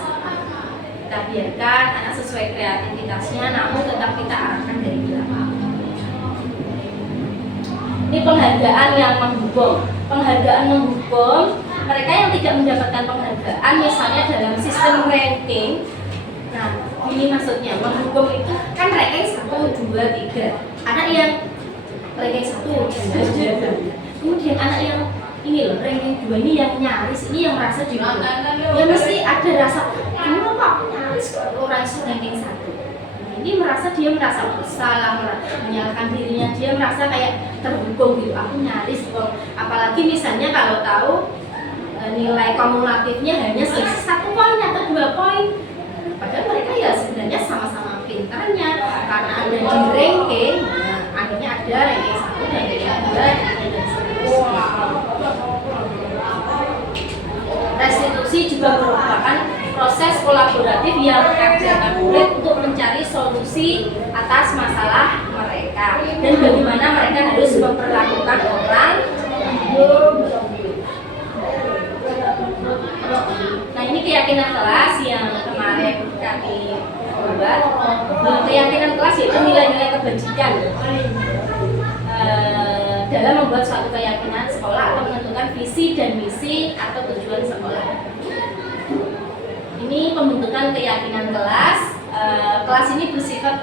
Kita biarkan anak sesuai kreativitasnya, namun tetap kita arahkan dari belakang. Ini penghargaan yang menghukum. Penghargaan menghukum, mereka yang tidak mendapatkan penghargaan, misalnya dalam sistem ranking. Nah, ini maksudnya menghukum itu kan ranking 1, 2, 3. Anak yang ranking 1 kemudian anak yang ini loh ranking 2 ini yang nyaris, ini yang merasa dihukum. Ya mesti ada rasa, kamu kok nyaris orang ranking 1. Ini dia merasa bersalah, menyalahkan dirinya, dia merasa kayak terhukum gitu. Aku nyaris kok. Apalagi misalnya kalau tahu nilai kumulatifnya hanya selisih 1 poin atau 2 poin. Padahal mereka ya sebenarnya sama-sama pintarnya, karena ada di ranking. Nah, akhirnya ada ranking 1 dan ranking 2 dan seterusnya. Restitusi juga merupakan proses kolaboratif yang mengajarkan murid untuk mencari solusi atas masalah mereka dan bagaimana mereka harus memperlakukan orang. Nah, ini keyakinan kelas yang kemarin kami buat. Keyakinan kelas yaitu nilai-nilai kebajikan dalam membuat suatu keyakinan sekolah atau menentukan visi dan misi atau tujuan sekolah. Ini pembentukan keyakinan kelas. Kelas ini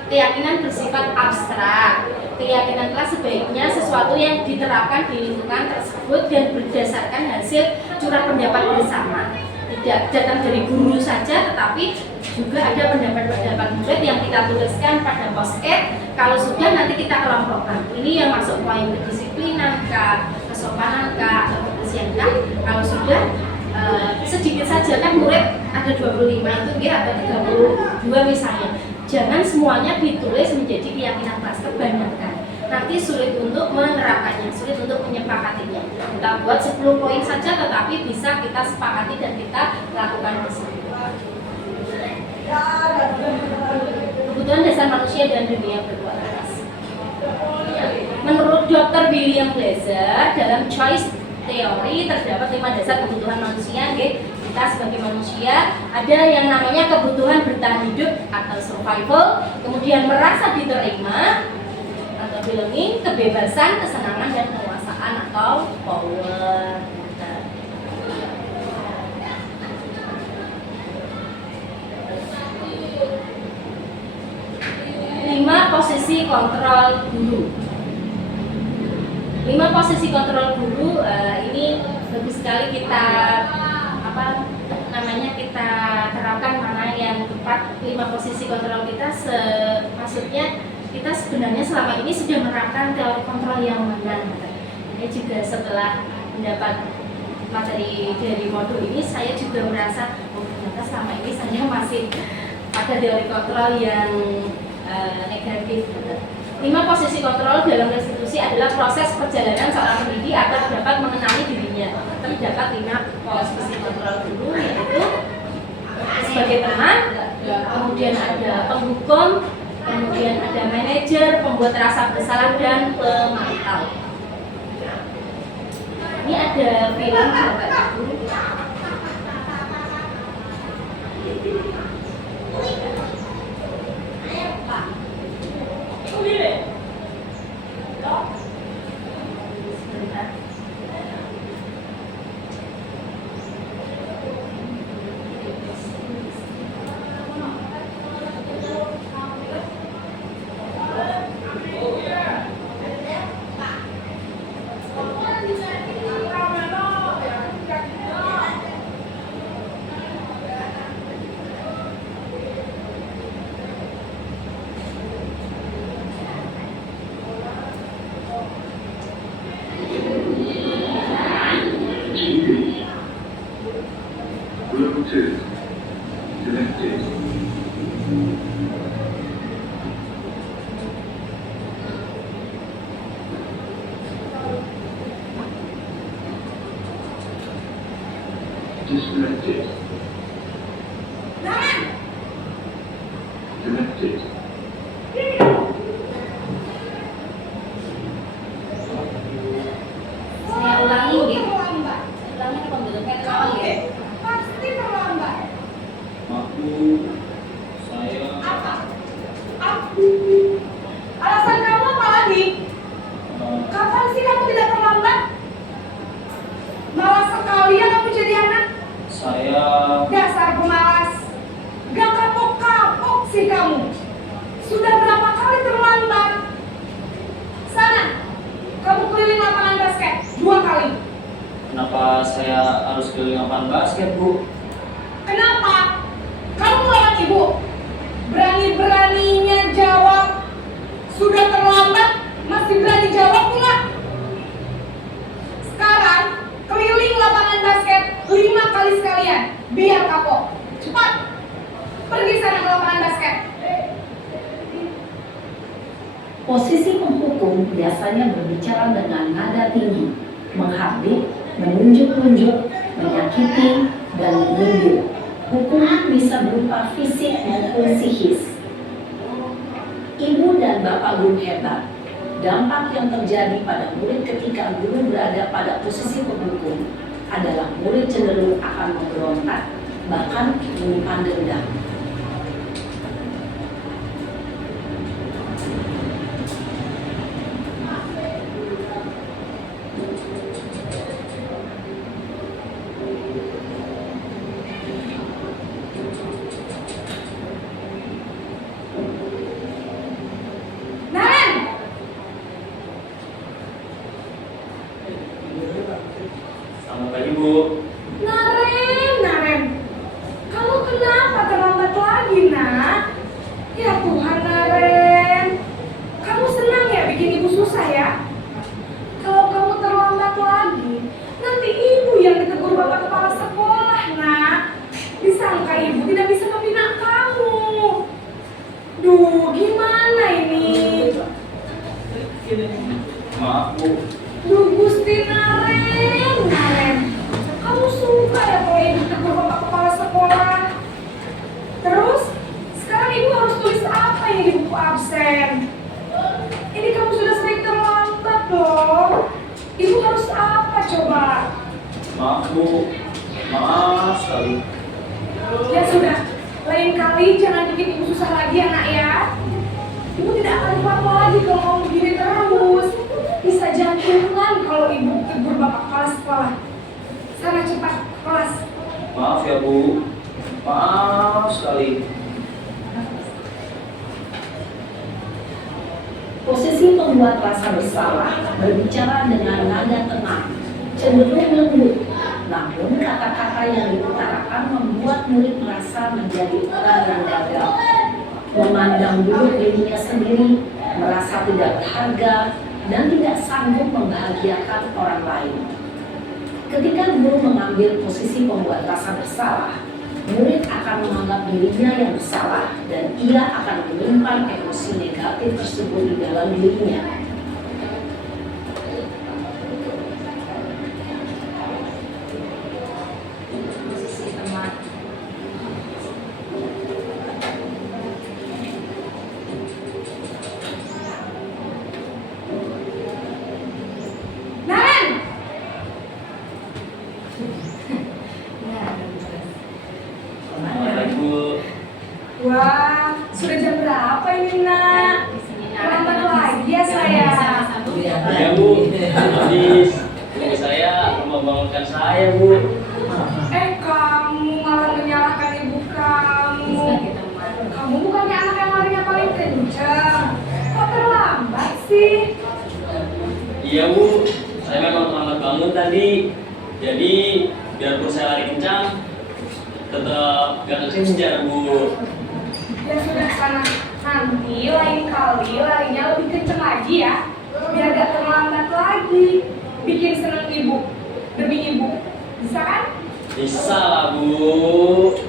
keyakinan bersifat abstrak. Keyakinan kelas sebaiknya sesuatu yang diterapkan di lingkungan tersebut dan berdasarkan hasil curah pendapat bersama. Tidak datang dari guru saja, tetapi juga ada pendapat-pendapat murid yang kita tuliskan pada post-it. Kalau sudah nanti kita kelompokkan. Ini yang masuk poin kedisiplinan kah, kesopanan kah, atau kebersihan kah. Kalau sudah sedikit saja kan murid ada 25 itu ya, atau 32 misalnya. Jangan semuanya ditulis menjadi keyakinan kelas, kebanyakan. Nanti sulit untuk menerapkannya, sulit untuk menyepakatinya. Kita buat 10 poin saja, tetapi bisa kita sepakati dan kita lakukan bersama. Kebutuhan dasar manusia dan dunia berkualitas. Menurut Dr. William Glasser, dalam choice teori terdapat 5 dasar kebutuhan manusia. Kita sebagai manusia ada yang namanya kebutuhan bertahan hidup atau survival, kemudian merasa diterima atau belonging, kebebasan, kesenangan, dan penguasaan atau power. Posisi kontrol guru. 5 posisi kontrol guru ini bagus sekali kita kita terapkan mana yang tepat. 5 posisi kontrol kita maksudnya kita sebenarnya selama ini sudah menerapkan teori kontrol yang mana. Ini juga setelah mendapat materi dari modul ini saya juga merasa ternyata selama ini saya masih pada teori kontrol yang negatif. 5 posisi kontrol dalam restitusi adalah proses perjalanan seorang pendidik agar dapat mengenali dirinya. Terdapat 5 posisi kontrol dulu, yaitu sebagai teman, kemudian ada penghukum, kemudian ada manajer, pembuat rasa bersalah, dan pemantau. Ini ada film Bapak Ibu. Disconnected. Connected. Saya ulangi gitu. Saya ulangi pembentukan apa ya? Pasti terlambat. Maaf Bu, saya Apa? Alasan kamu apa lagi? Kapan sih kamu tidak terlambat? Malas sekali ya kamu jadi anak. saya Dasar pemalas. Gak kapok-kapok sih kamu. Sudah berapa kali terlambat? Sana, kamu keliling lapangan basket 2 kali. kenapa saya harus keliling lapangan basket Bu? Kenapa? Kamu melawan ibu. Berani-beraninya jawab. Sudah terlambat, masih berani jawab pula. Sekarang, keliling lapangan basket 5 kali sekalian. Biar kapok. Cepat. Pergi sana ke lapangan basket. Posisi penghukum biasanya berbicara dengan nada tinggi, menghardik, menunjuk-nunjuk, menyakiti, dan menyindir. Hukuman bisa berupa fisik maupun psikis. Ibu dan bapak guru hebat. Dampak yang terjadi pada murid ketika guru berada pada posisi penghukum adalah murid cenderung akan memberontak, bahkan menyimpan dendam. Naren! Selamat pagi Bu. Naren. Kamu kenapa terlambat lagi, nak? Ya Tuhan, Naren. Kamu senang ya bikin ibu susah ya? Kalau kamu terlambat lagi, nanti ibu yang ditegur bapak kepala sekolah, nak. Disangka ibu tidak bisa membina kamu. Duh, gimana ini? Maaf Bu. Duh, Gusti Naren. Kamu suka ya kalau ibu tegur bapak kepala sekolah? Terus, sekarang ibu harus tulis apa ini di buku absen? Ini kamu sudah sering terlambat loh. Ibu harus apa coba? Maaf Bu. Maaf sekali. Ya sudah, lain kali jangan bikin ibu susah lagi ya nak ya. Ibu tidak akan kuat lagi kalau kamu begini terus. Bisa jantungan kalau ibu tegur bapak kepala sekolah. Sana cepat ke kelas. Maaf ya Bu. Maaf sekali. Posisi pembuat rasa bersalah berbicara dengan nada tenang, cenderung lembut. Namun kata-kata yang diutarakan membuat murid merasa menjadi orang yang gagal, memandang buruk dirinya sendiri, merasa tidak berharga, dan tidak sanggup membahagiakan orang lain. Ketika guru mengambil posisi pembuat rasa bersalah, murid akan menganggap dirinya yang bersalah dan ia akan menyimpan emosi negatif tersebut di dalam dirinya. Posisi teman. Naren! Selamat pagi Bu. Wah, sudah jam berapa ini nak? Terlambat lagi ya saya. Iya Bu. Habis. Ini saya membangunkan saya Bu. Kamu malah menyalahkan ibu kamu. Kamu bukannya anak yang larinya paling kencang. Kok terlambat sih? Iya Bu. Saya memang terlambat bangun tadi. Jadi biarpun saya lari kencang, tetap gak kekejar Bu. Ya sudah sana. Nanti lain kali larinya lebih kencang lagi ya. Biar gak terlambat lagi. Bikin seneng ibu. Demi ibu. Bisa kan? Bisa lah Bu.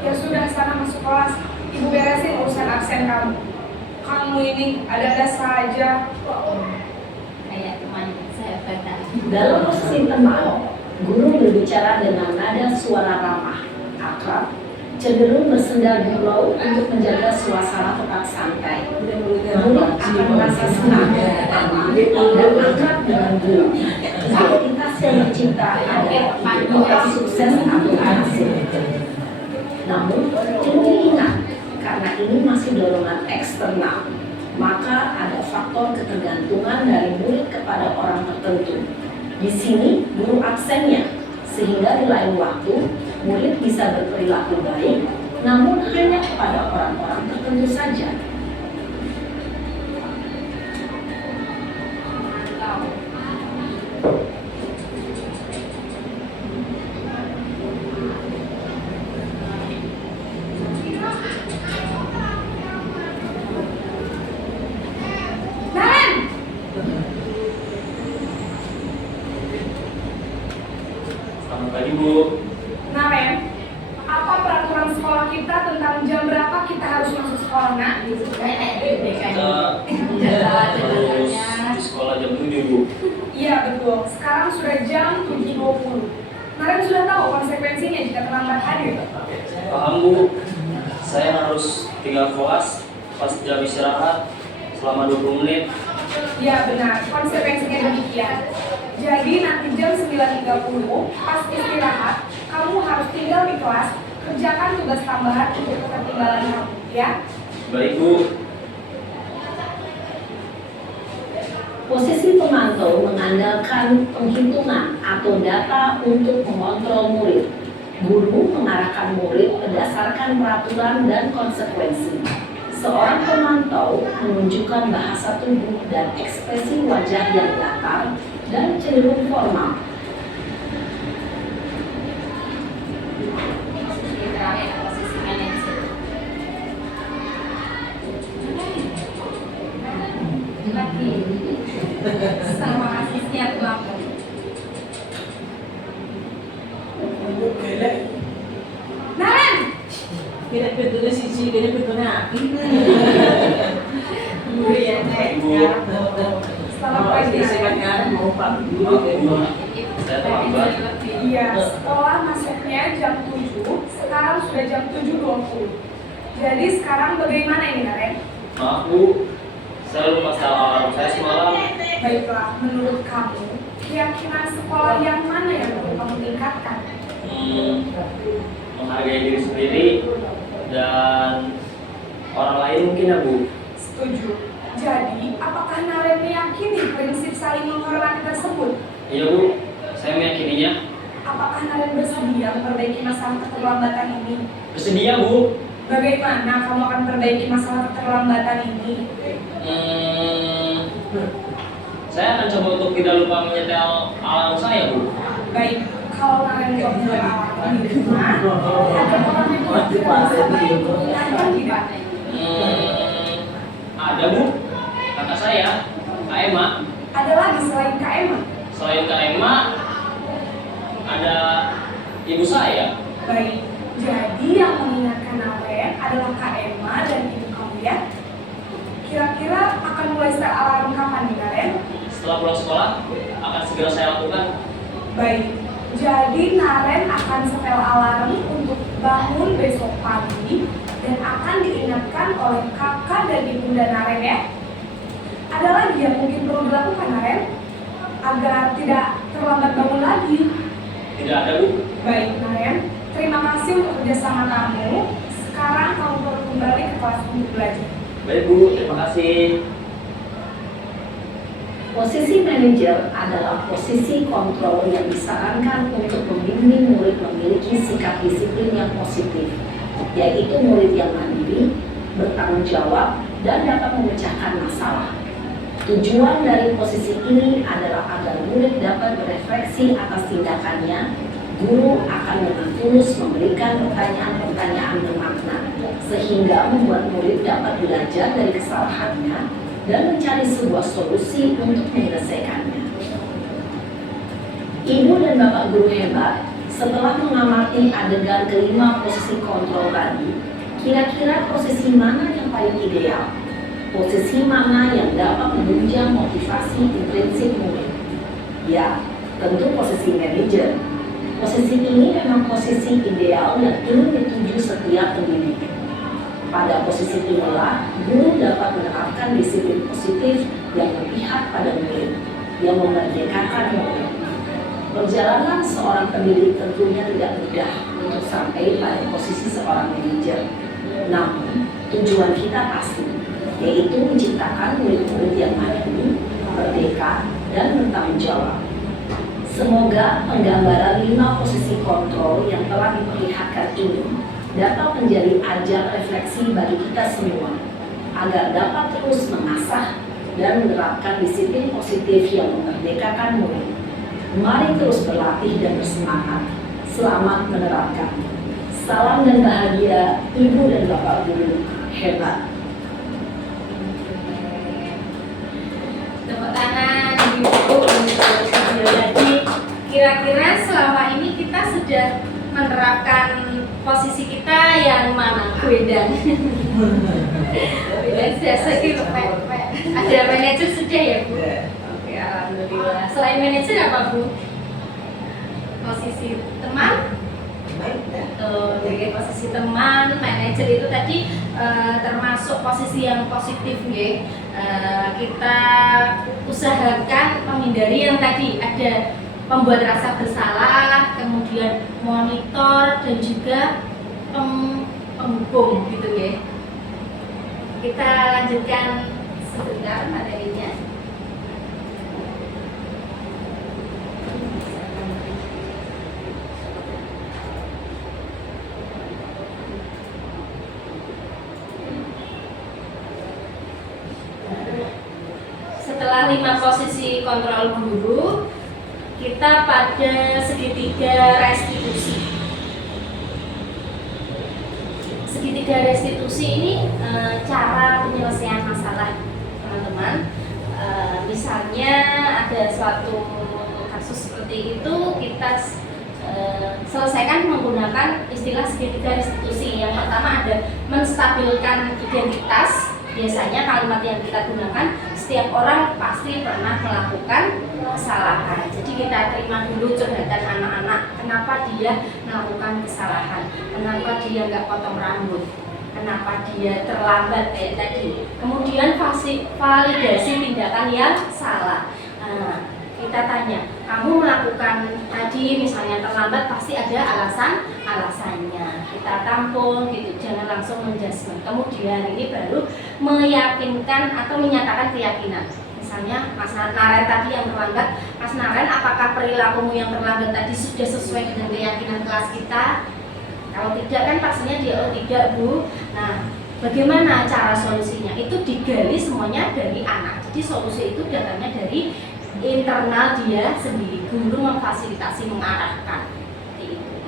Ya sudah sana masuk kelas. Ibu beresin urusan absen kamu. Kamu ini ada-ada saja. Kayak teman saya pernah. Dalam posisi tenang, Guru berbicara dengan nada suara ramah, akrab, cenderung bersenda gurau untuk menjaga suasana tetap santai. Murid akan merasa senang, aman, dan akrab dengan guru. Identitas yang dicipta adalah sukses atau berhasil. Namun, perlu diingat, karena ini masih dorongan eksternal, maka ada faktor ketergantungan dari murid kepada orang tertentu. Di sini, guru absennya, sehingga di lain waktu, murid bisa berperilaku baik, namun hanya kepada orang-orang tertentu saja. Naren, Selamat pagi Bu. Naren, apa peraturan sekolah kita tentang jam berapa kita harus masuk sekolah, nak? Kita harus di sekolah jam 7 Bu. Iya betul, sekarang sudah jam 7.20. Naren sudah tahu konsekuensinya jika terlambat hadir. Paham Bu. Saya harus tinggal kelas pas jam istirahat selama 20 menit. Ya benar, konsekuensinya demikian. Jadi nanti jam 9.30 pas istirahat, kamu harus tinggal di kelas, kerjakan tugas tambahan untuk ketertinggalan kamu, ya. Baik Bu. Posisi pemantau mengandalkan penghitungan atau data untuk mengontrol murid. Guru mengarahkan murid berdasarkan peraturan dan konsekuensi. Seorang pemantau menunjukkan bahasa tubuh dan ekspresi wajah yang datar dan cenderung formal. Posisi manajer. Lagi. Sama asisnya tuh aku. Untuk gelek. Naren, Kira pintunya siji, kira pintunya api. Ya, selamat pagi. Saya mau Pak Guru. Saya terlambat. Iya, sekolah masuknya jam 7, sekarang sudah jam 7.20. Jadi sekarang bagaimana ini, Naren? Maaf Bu. Saya lupa setel alarm saya semalam. Baiklah, menurut kamu, keyakinan sekolah yang mana yang perlu kamu tingkatkan? Menghargai diri sendiri dan orang lain mungkin ya Bu. Setuju. Jadi, apakah Naren meyakini prinsip saling menghormati tersebut? Iya Bu, saya meyakininya. Apakah Naren bersedia memperbaiki masalah keterlambatan ini? Bersedia Bu. Bagaimana kamu akan perbaiki masalah keterlambatan ini? Saya akan coba untuk tidak lupa menyetel alarm saya Bu. Baik, kalau Naren lupa mengalarm di rumah, ada orang yang tidak bisa mengingatkan tidak? Ada Bu, kakak saya, Kak Emma. Ada lagi selain Kak Emma? Selain Kak Emma, ada ibu saya. Baik, jadi yang mengingatkan Naren adalah Kak Emma dan ibu kamu ya? Kira-kira akan mulai setel alarm kapan nih Naren? Setelah pulang sekolah, akan segera saya lakukan. Baik, jadi Naren akan setel alarm untuk bangun besok pagi dan akan diingatkan oleh kakak dan ibunda Naren ya. Ada lagi yang mungkin perlu dilakukan Naren agar tidak terlambat bangun lagi. Tidak ada Bu. Baik Naren, terima kasih untuk kerjasama kamu. Sekarang kamu perlu kembali ke kelas untuk belajar. Baik Bu, terima kasih. Posisi manajer adalah posisi kontrol yang disarankan untuk membimbing murid memiliki sikap disiplin yang positif, yaitu murid yang mandiri, bertanggung jawab, dan dapat memecahkan masalah. Tujuan dari posisi ini adalah agar murid dapat berefleksi atas tindakannya. Guru akan dengan tulus memberikan pertanyaan-pertanyaan bermakna, sehingga membuat murid dapat belajar dari kesalahannya dan mencari sebuah solusi untuk menyelesaikannya. Ibu dan Bapak guru hebat, setelah mengamati adegan kelima posisi kontrol tadi, kira-kira posisi mana yang paling ideal? Posisi mana yang dapat menunjang motivasi intrinsik murid? Ya, Tentu posisi manajer. Posisi ini memang posisi ideal yang ingin dituju setiap pendidik. Pada posisi inilah, guru dapat menerapkan disiplin positif yang berpihak pada murid, yang memerdekakan murid. Perjalanan seorang pendidik tentunya tidak mudah untuk sampai pada posisi seorang manajer. Namun, tujuan kita pasti, yaitu menciptakan murid-murid yang mandiri, merdeka, dan bertanggung jawab. Semoga penggambaran 5 posisi kontrol yang telah diperlihatkan ini dapat menjadi ajang refleksi bagi kita semua, agar dapat terus mengasah dan menerapkan disiplin positif yang memerdekakan murid. Mari terus berlatih dan bersemangat. Selamat menerapkan. Salam dan bahagia, Ibu dan Bapak Guru. Hebat. Tepuk tangan Ibu untuk video tadi. Kira-kira selama ini kita sudah menerapkan posisi kita yang mana? Wedang. Wedang sudah ada manajer sudah ya Bu? Oke, alhamdulillah. Selain manajer apa Bu? Posisi teman? Jadi posisi teman, manajer itu tadi termasuk posisi yang positif ya. Kita usahakan menghindari yang tadi ada membuat rasa bersalah, kemudian monitor dan juga penghukum gitu ya. Kita lanjutkan sebentar materinya. Setelah 5 posisi kontrol guru, kita pada segitiga restitusi. Segitiga restitusi ini cara penyelesaian masalah teman-teman. Misalnya ada suatu kasus seperti itu, kita selesaikan menggunakan istilah segitiga restitusi. Yang pertama ada menstabilkan identitas. Biasanya kalimat yang kita gunakan, setiap orang pasti pernah melakukan kesalahan. Jadi kita terima dulu curhatan anak-anak, kenapa dia melakukan kesalahan, kenapa dia nggak potong rambut, kenapa dia terlambat kayak tadi. Kemudian validasi tindakan yang salah. Kita tanya, kamu melakukan tadi misalnya terlambat pasti ada alasannya. Kita tampung gitu, jangan langsung menjudgment. Kemudian ini baru meyakinkan atau menyatakan keyakinan. Misalnya Mas Naren tadi yang terlambat, Mas Naren apakah perilakumu yang terlambat tadi sudah sesuai dengan keyakinan kelas kita? Kalau tidak kan pastinya dia oh tidak Bu. Nah, bagaimana cara solusinya? Itu digali semuanya dari anak. Jadi solusi itu datangnya dari internal dia sendiri. Guru memfasilitasi, mengarahkan.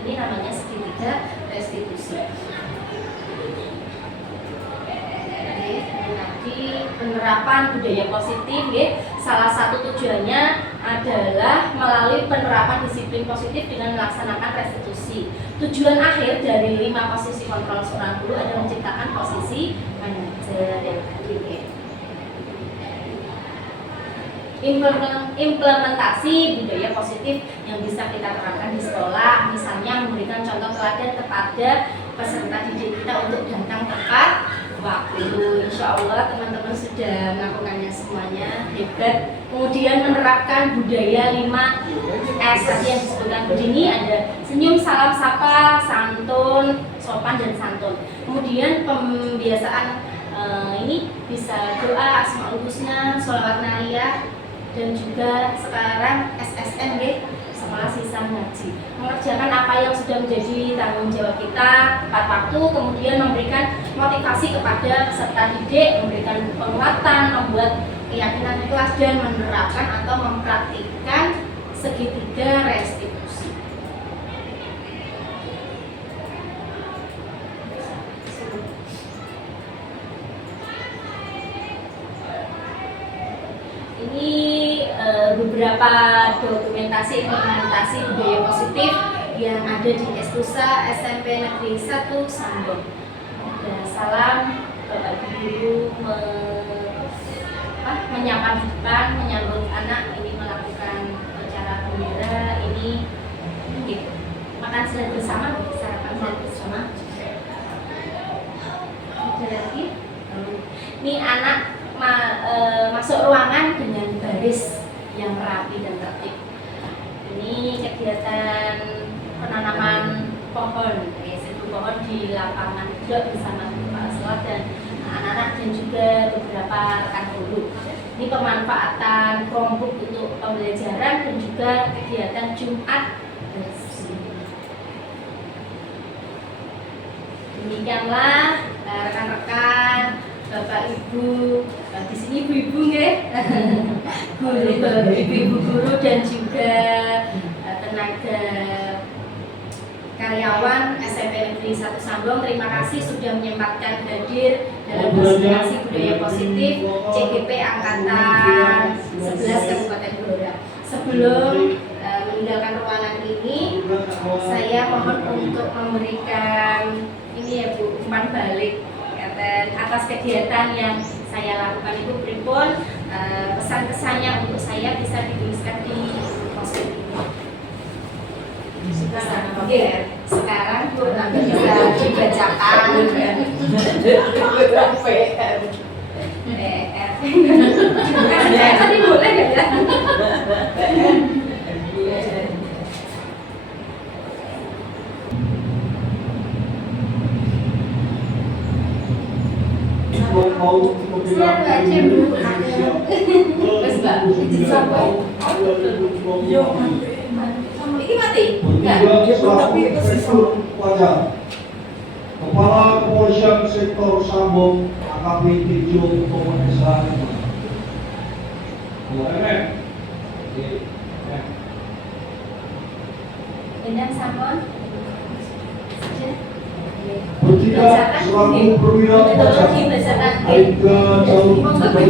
Ini namanya segitiga restitusi. Jadi penerapan budaya positif, ya, salah satu tujuannya adalah melalui penerapan disiplin positif dengan melaksanakan restitusi. Tujuan akhir dari 5 posisi kontrol seorang guru adalah menciptakan posisi manajer yang tadi. Implementasi budaya positif yang bisa kita terapkan di sekolah, misalnya memberikan contoh teladan kepada peserta didik kita untuk datang tepat waktu. Insya Allah teman-teman sudah melakukannya semuanya, hebat. Kemudian menerapkan budaya 5S tadi yang disebutkan begini, ada senyum, salam, sapa, santun, sopan dan santun. Kemudian pembiasaan ini bisa doa, asmaul husna, sholawat nariyah, dan juga sekarang SSN sekolah siswa ngaji. Mengerjakan apa yang sudah menjadi tanggung jawab kita tepat waktu, kemudian memberikan motivasi kepada peserta didik, memberikan penguatan, membuat keyakinan kelas dan menerapkan atau mempraktikkan segitiga restitusi. Ini beberapa dokumentasi implementasi budaya positif yang ada di Estusa SMP Negeri 1 Sambong. Salam Bapak Guru menyapa di depan, menyambut anak ini melakukan acara bendera yang rapi dan tertib. Ini kegiatan penanaman pohon, seribu pohon di lapangan juga bersama Kepala Sekolah dan anak-anak dan juga beberapa rekan guru. Ini pemanfaatan Chromebook untuk pembelajaran dan juga kegiatan Jumat bersih. Demikianlah rekan-rekan, Bapak Ibu, di sini ibu-ibu nggih, ibu-ibu guru dan juga tenaga karyawan SMP Negeri 1 Sambong. Terima kasih sudah menyempatkan hadir dalam presentasi budaya positif CGP Angkatan 11 Kabupaten Blora. Sebelum meninggalkan ruangan ini, saya mohon untuk memberikan ini ya Bu, umpan balik atas kegiatan yang saya lakukan. Ibu pripun pesan-pesannya untuk saya bisa dituliskan di poster ini. Oke, sekarang Bu bisa dibacakan tadi boleh nggak ya? Saya baca dulu. Terus Mbak, sampai ini mati? Enggak. Kepala Kepolisian Sektor Sambong AKP Tijo Komunisa. Endang Sambon. Bertindak selaku perwira pajak Aibda Jalur Bertindak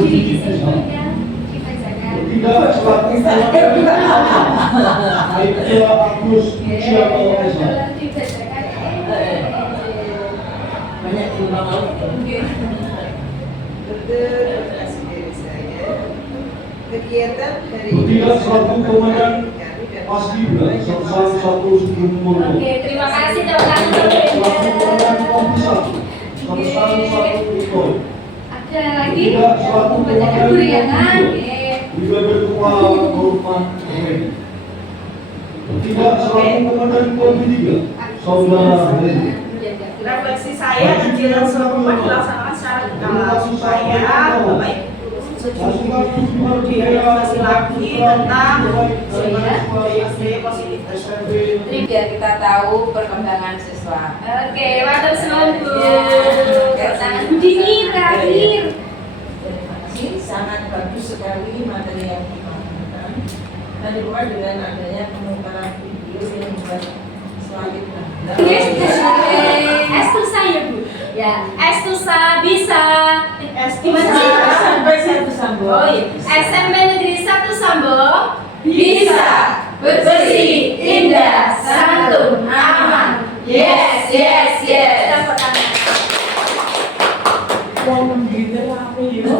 selaku Aibda Agus Siano Esa. Banyak timbang. Kegiatan hari Bertindak selaku Komandan Paskibra Sersan 1 Sudin Mulyo. Oke, terima kasih teman-teman. Selaku Komandan Kompisat Sersan 1 Utoy. Ada lagi? Bertindak selaku Bacakan dulu ya kan? Brigadir Kepala Norman Reni. Bertindak selaku Komandan Kompi 3 Saudara Reni. refleksi saya kegiatan serupa dilaksanakan secara berkala supaya Bapak Ibu dievaluasi lagi tentang budaya positif tersebut. Biar kita tahu perkembangan siswa. Oke, mantap semua Bu. Tangan Bu Dini terakhir. Terima kasih, sangat bagus sekali materi yang dimakamkan. Dan dibuat dengan adanya pemutaran video yang membuat selanjutnya. Estusa ya Bu. Ya, Estusa bisa. Sampai 1 Sambong. Oh iya, SMP Negeri 1 Sambong bisa bersih, indah, santun, aman. Yes, yes, yes. Wong gitu rame yo.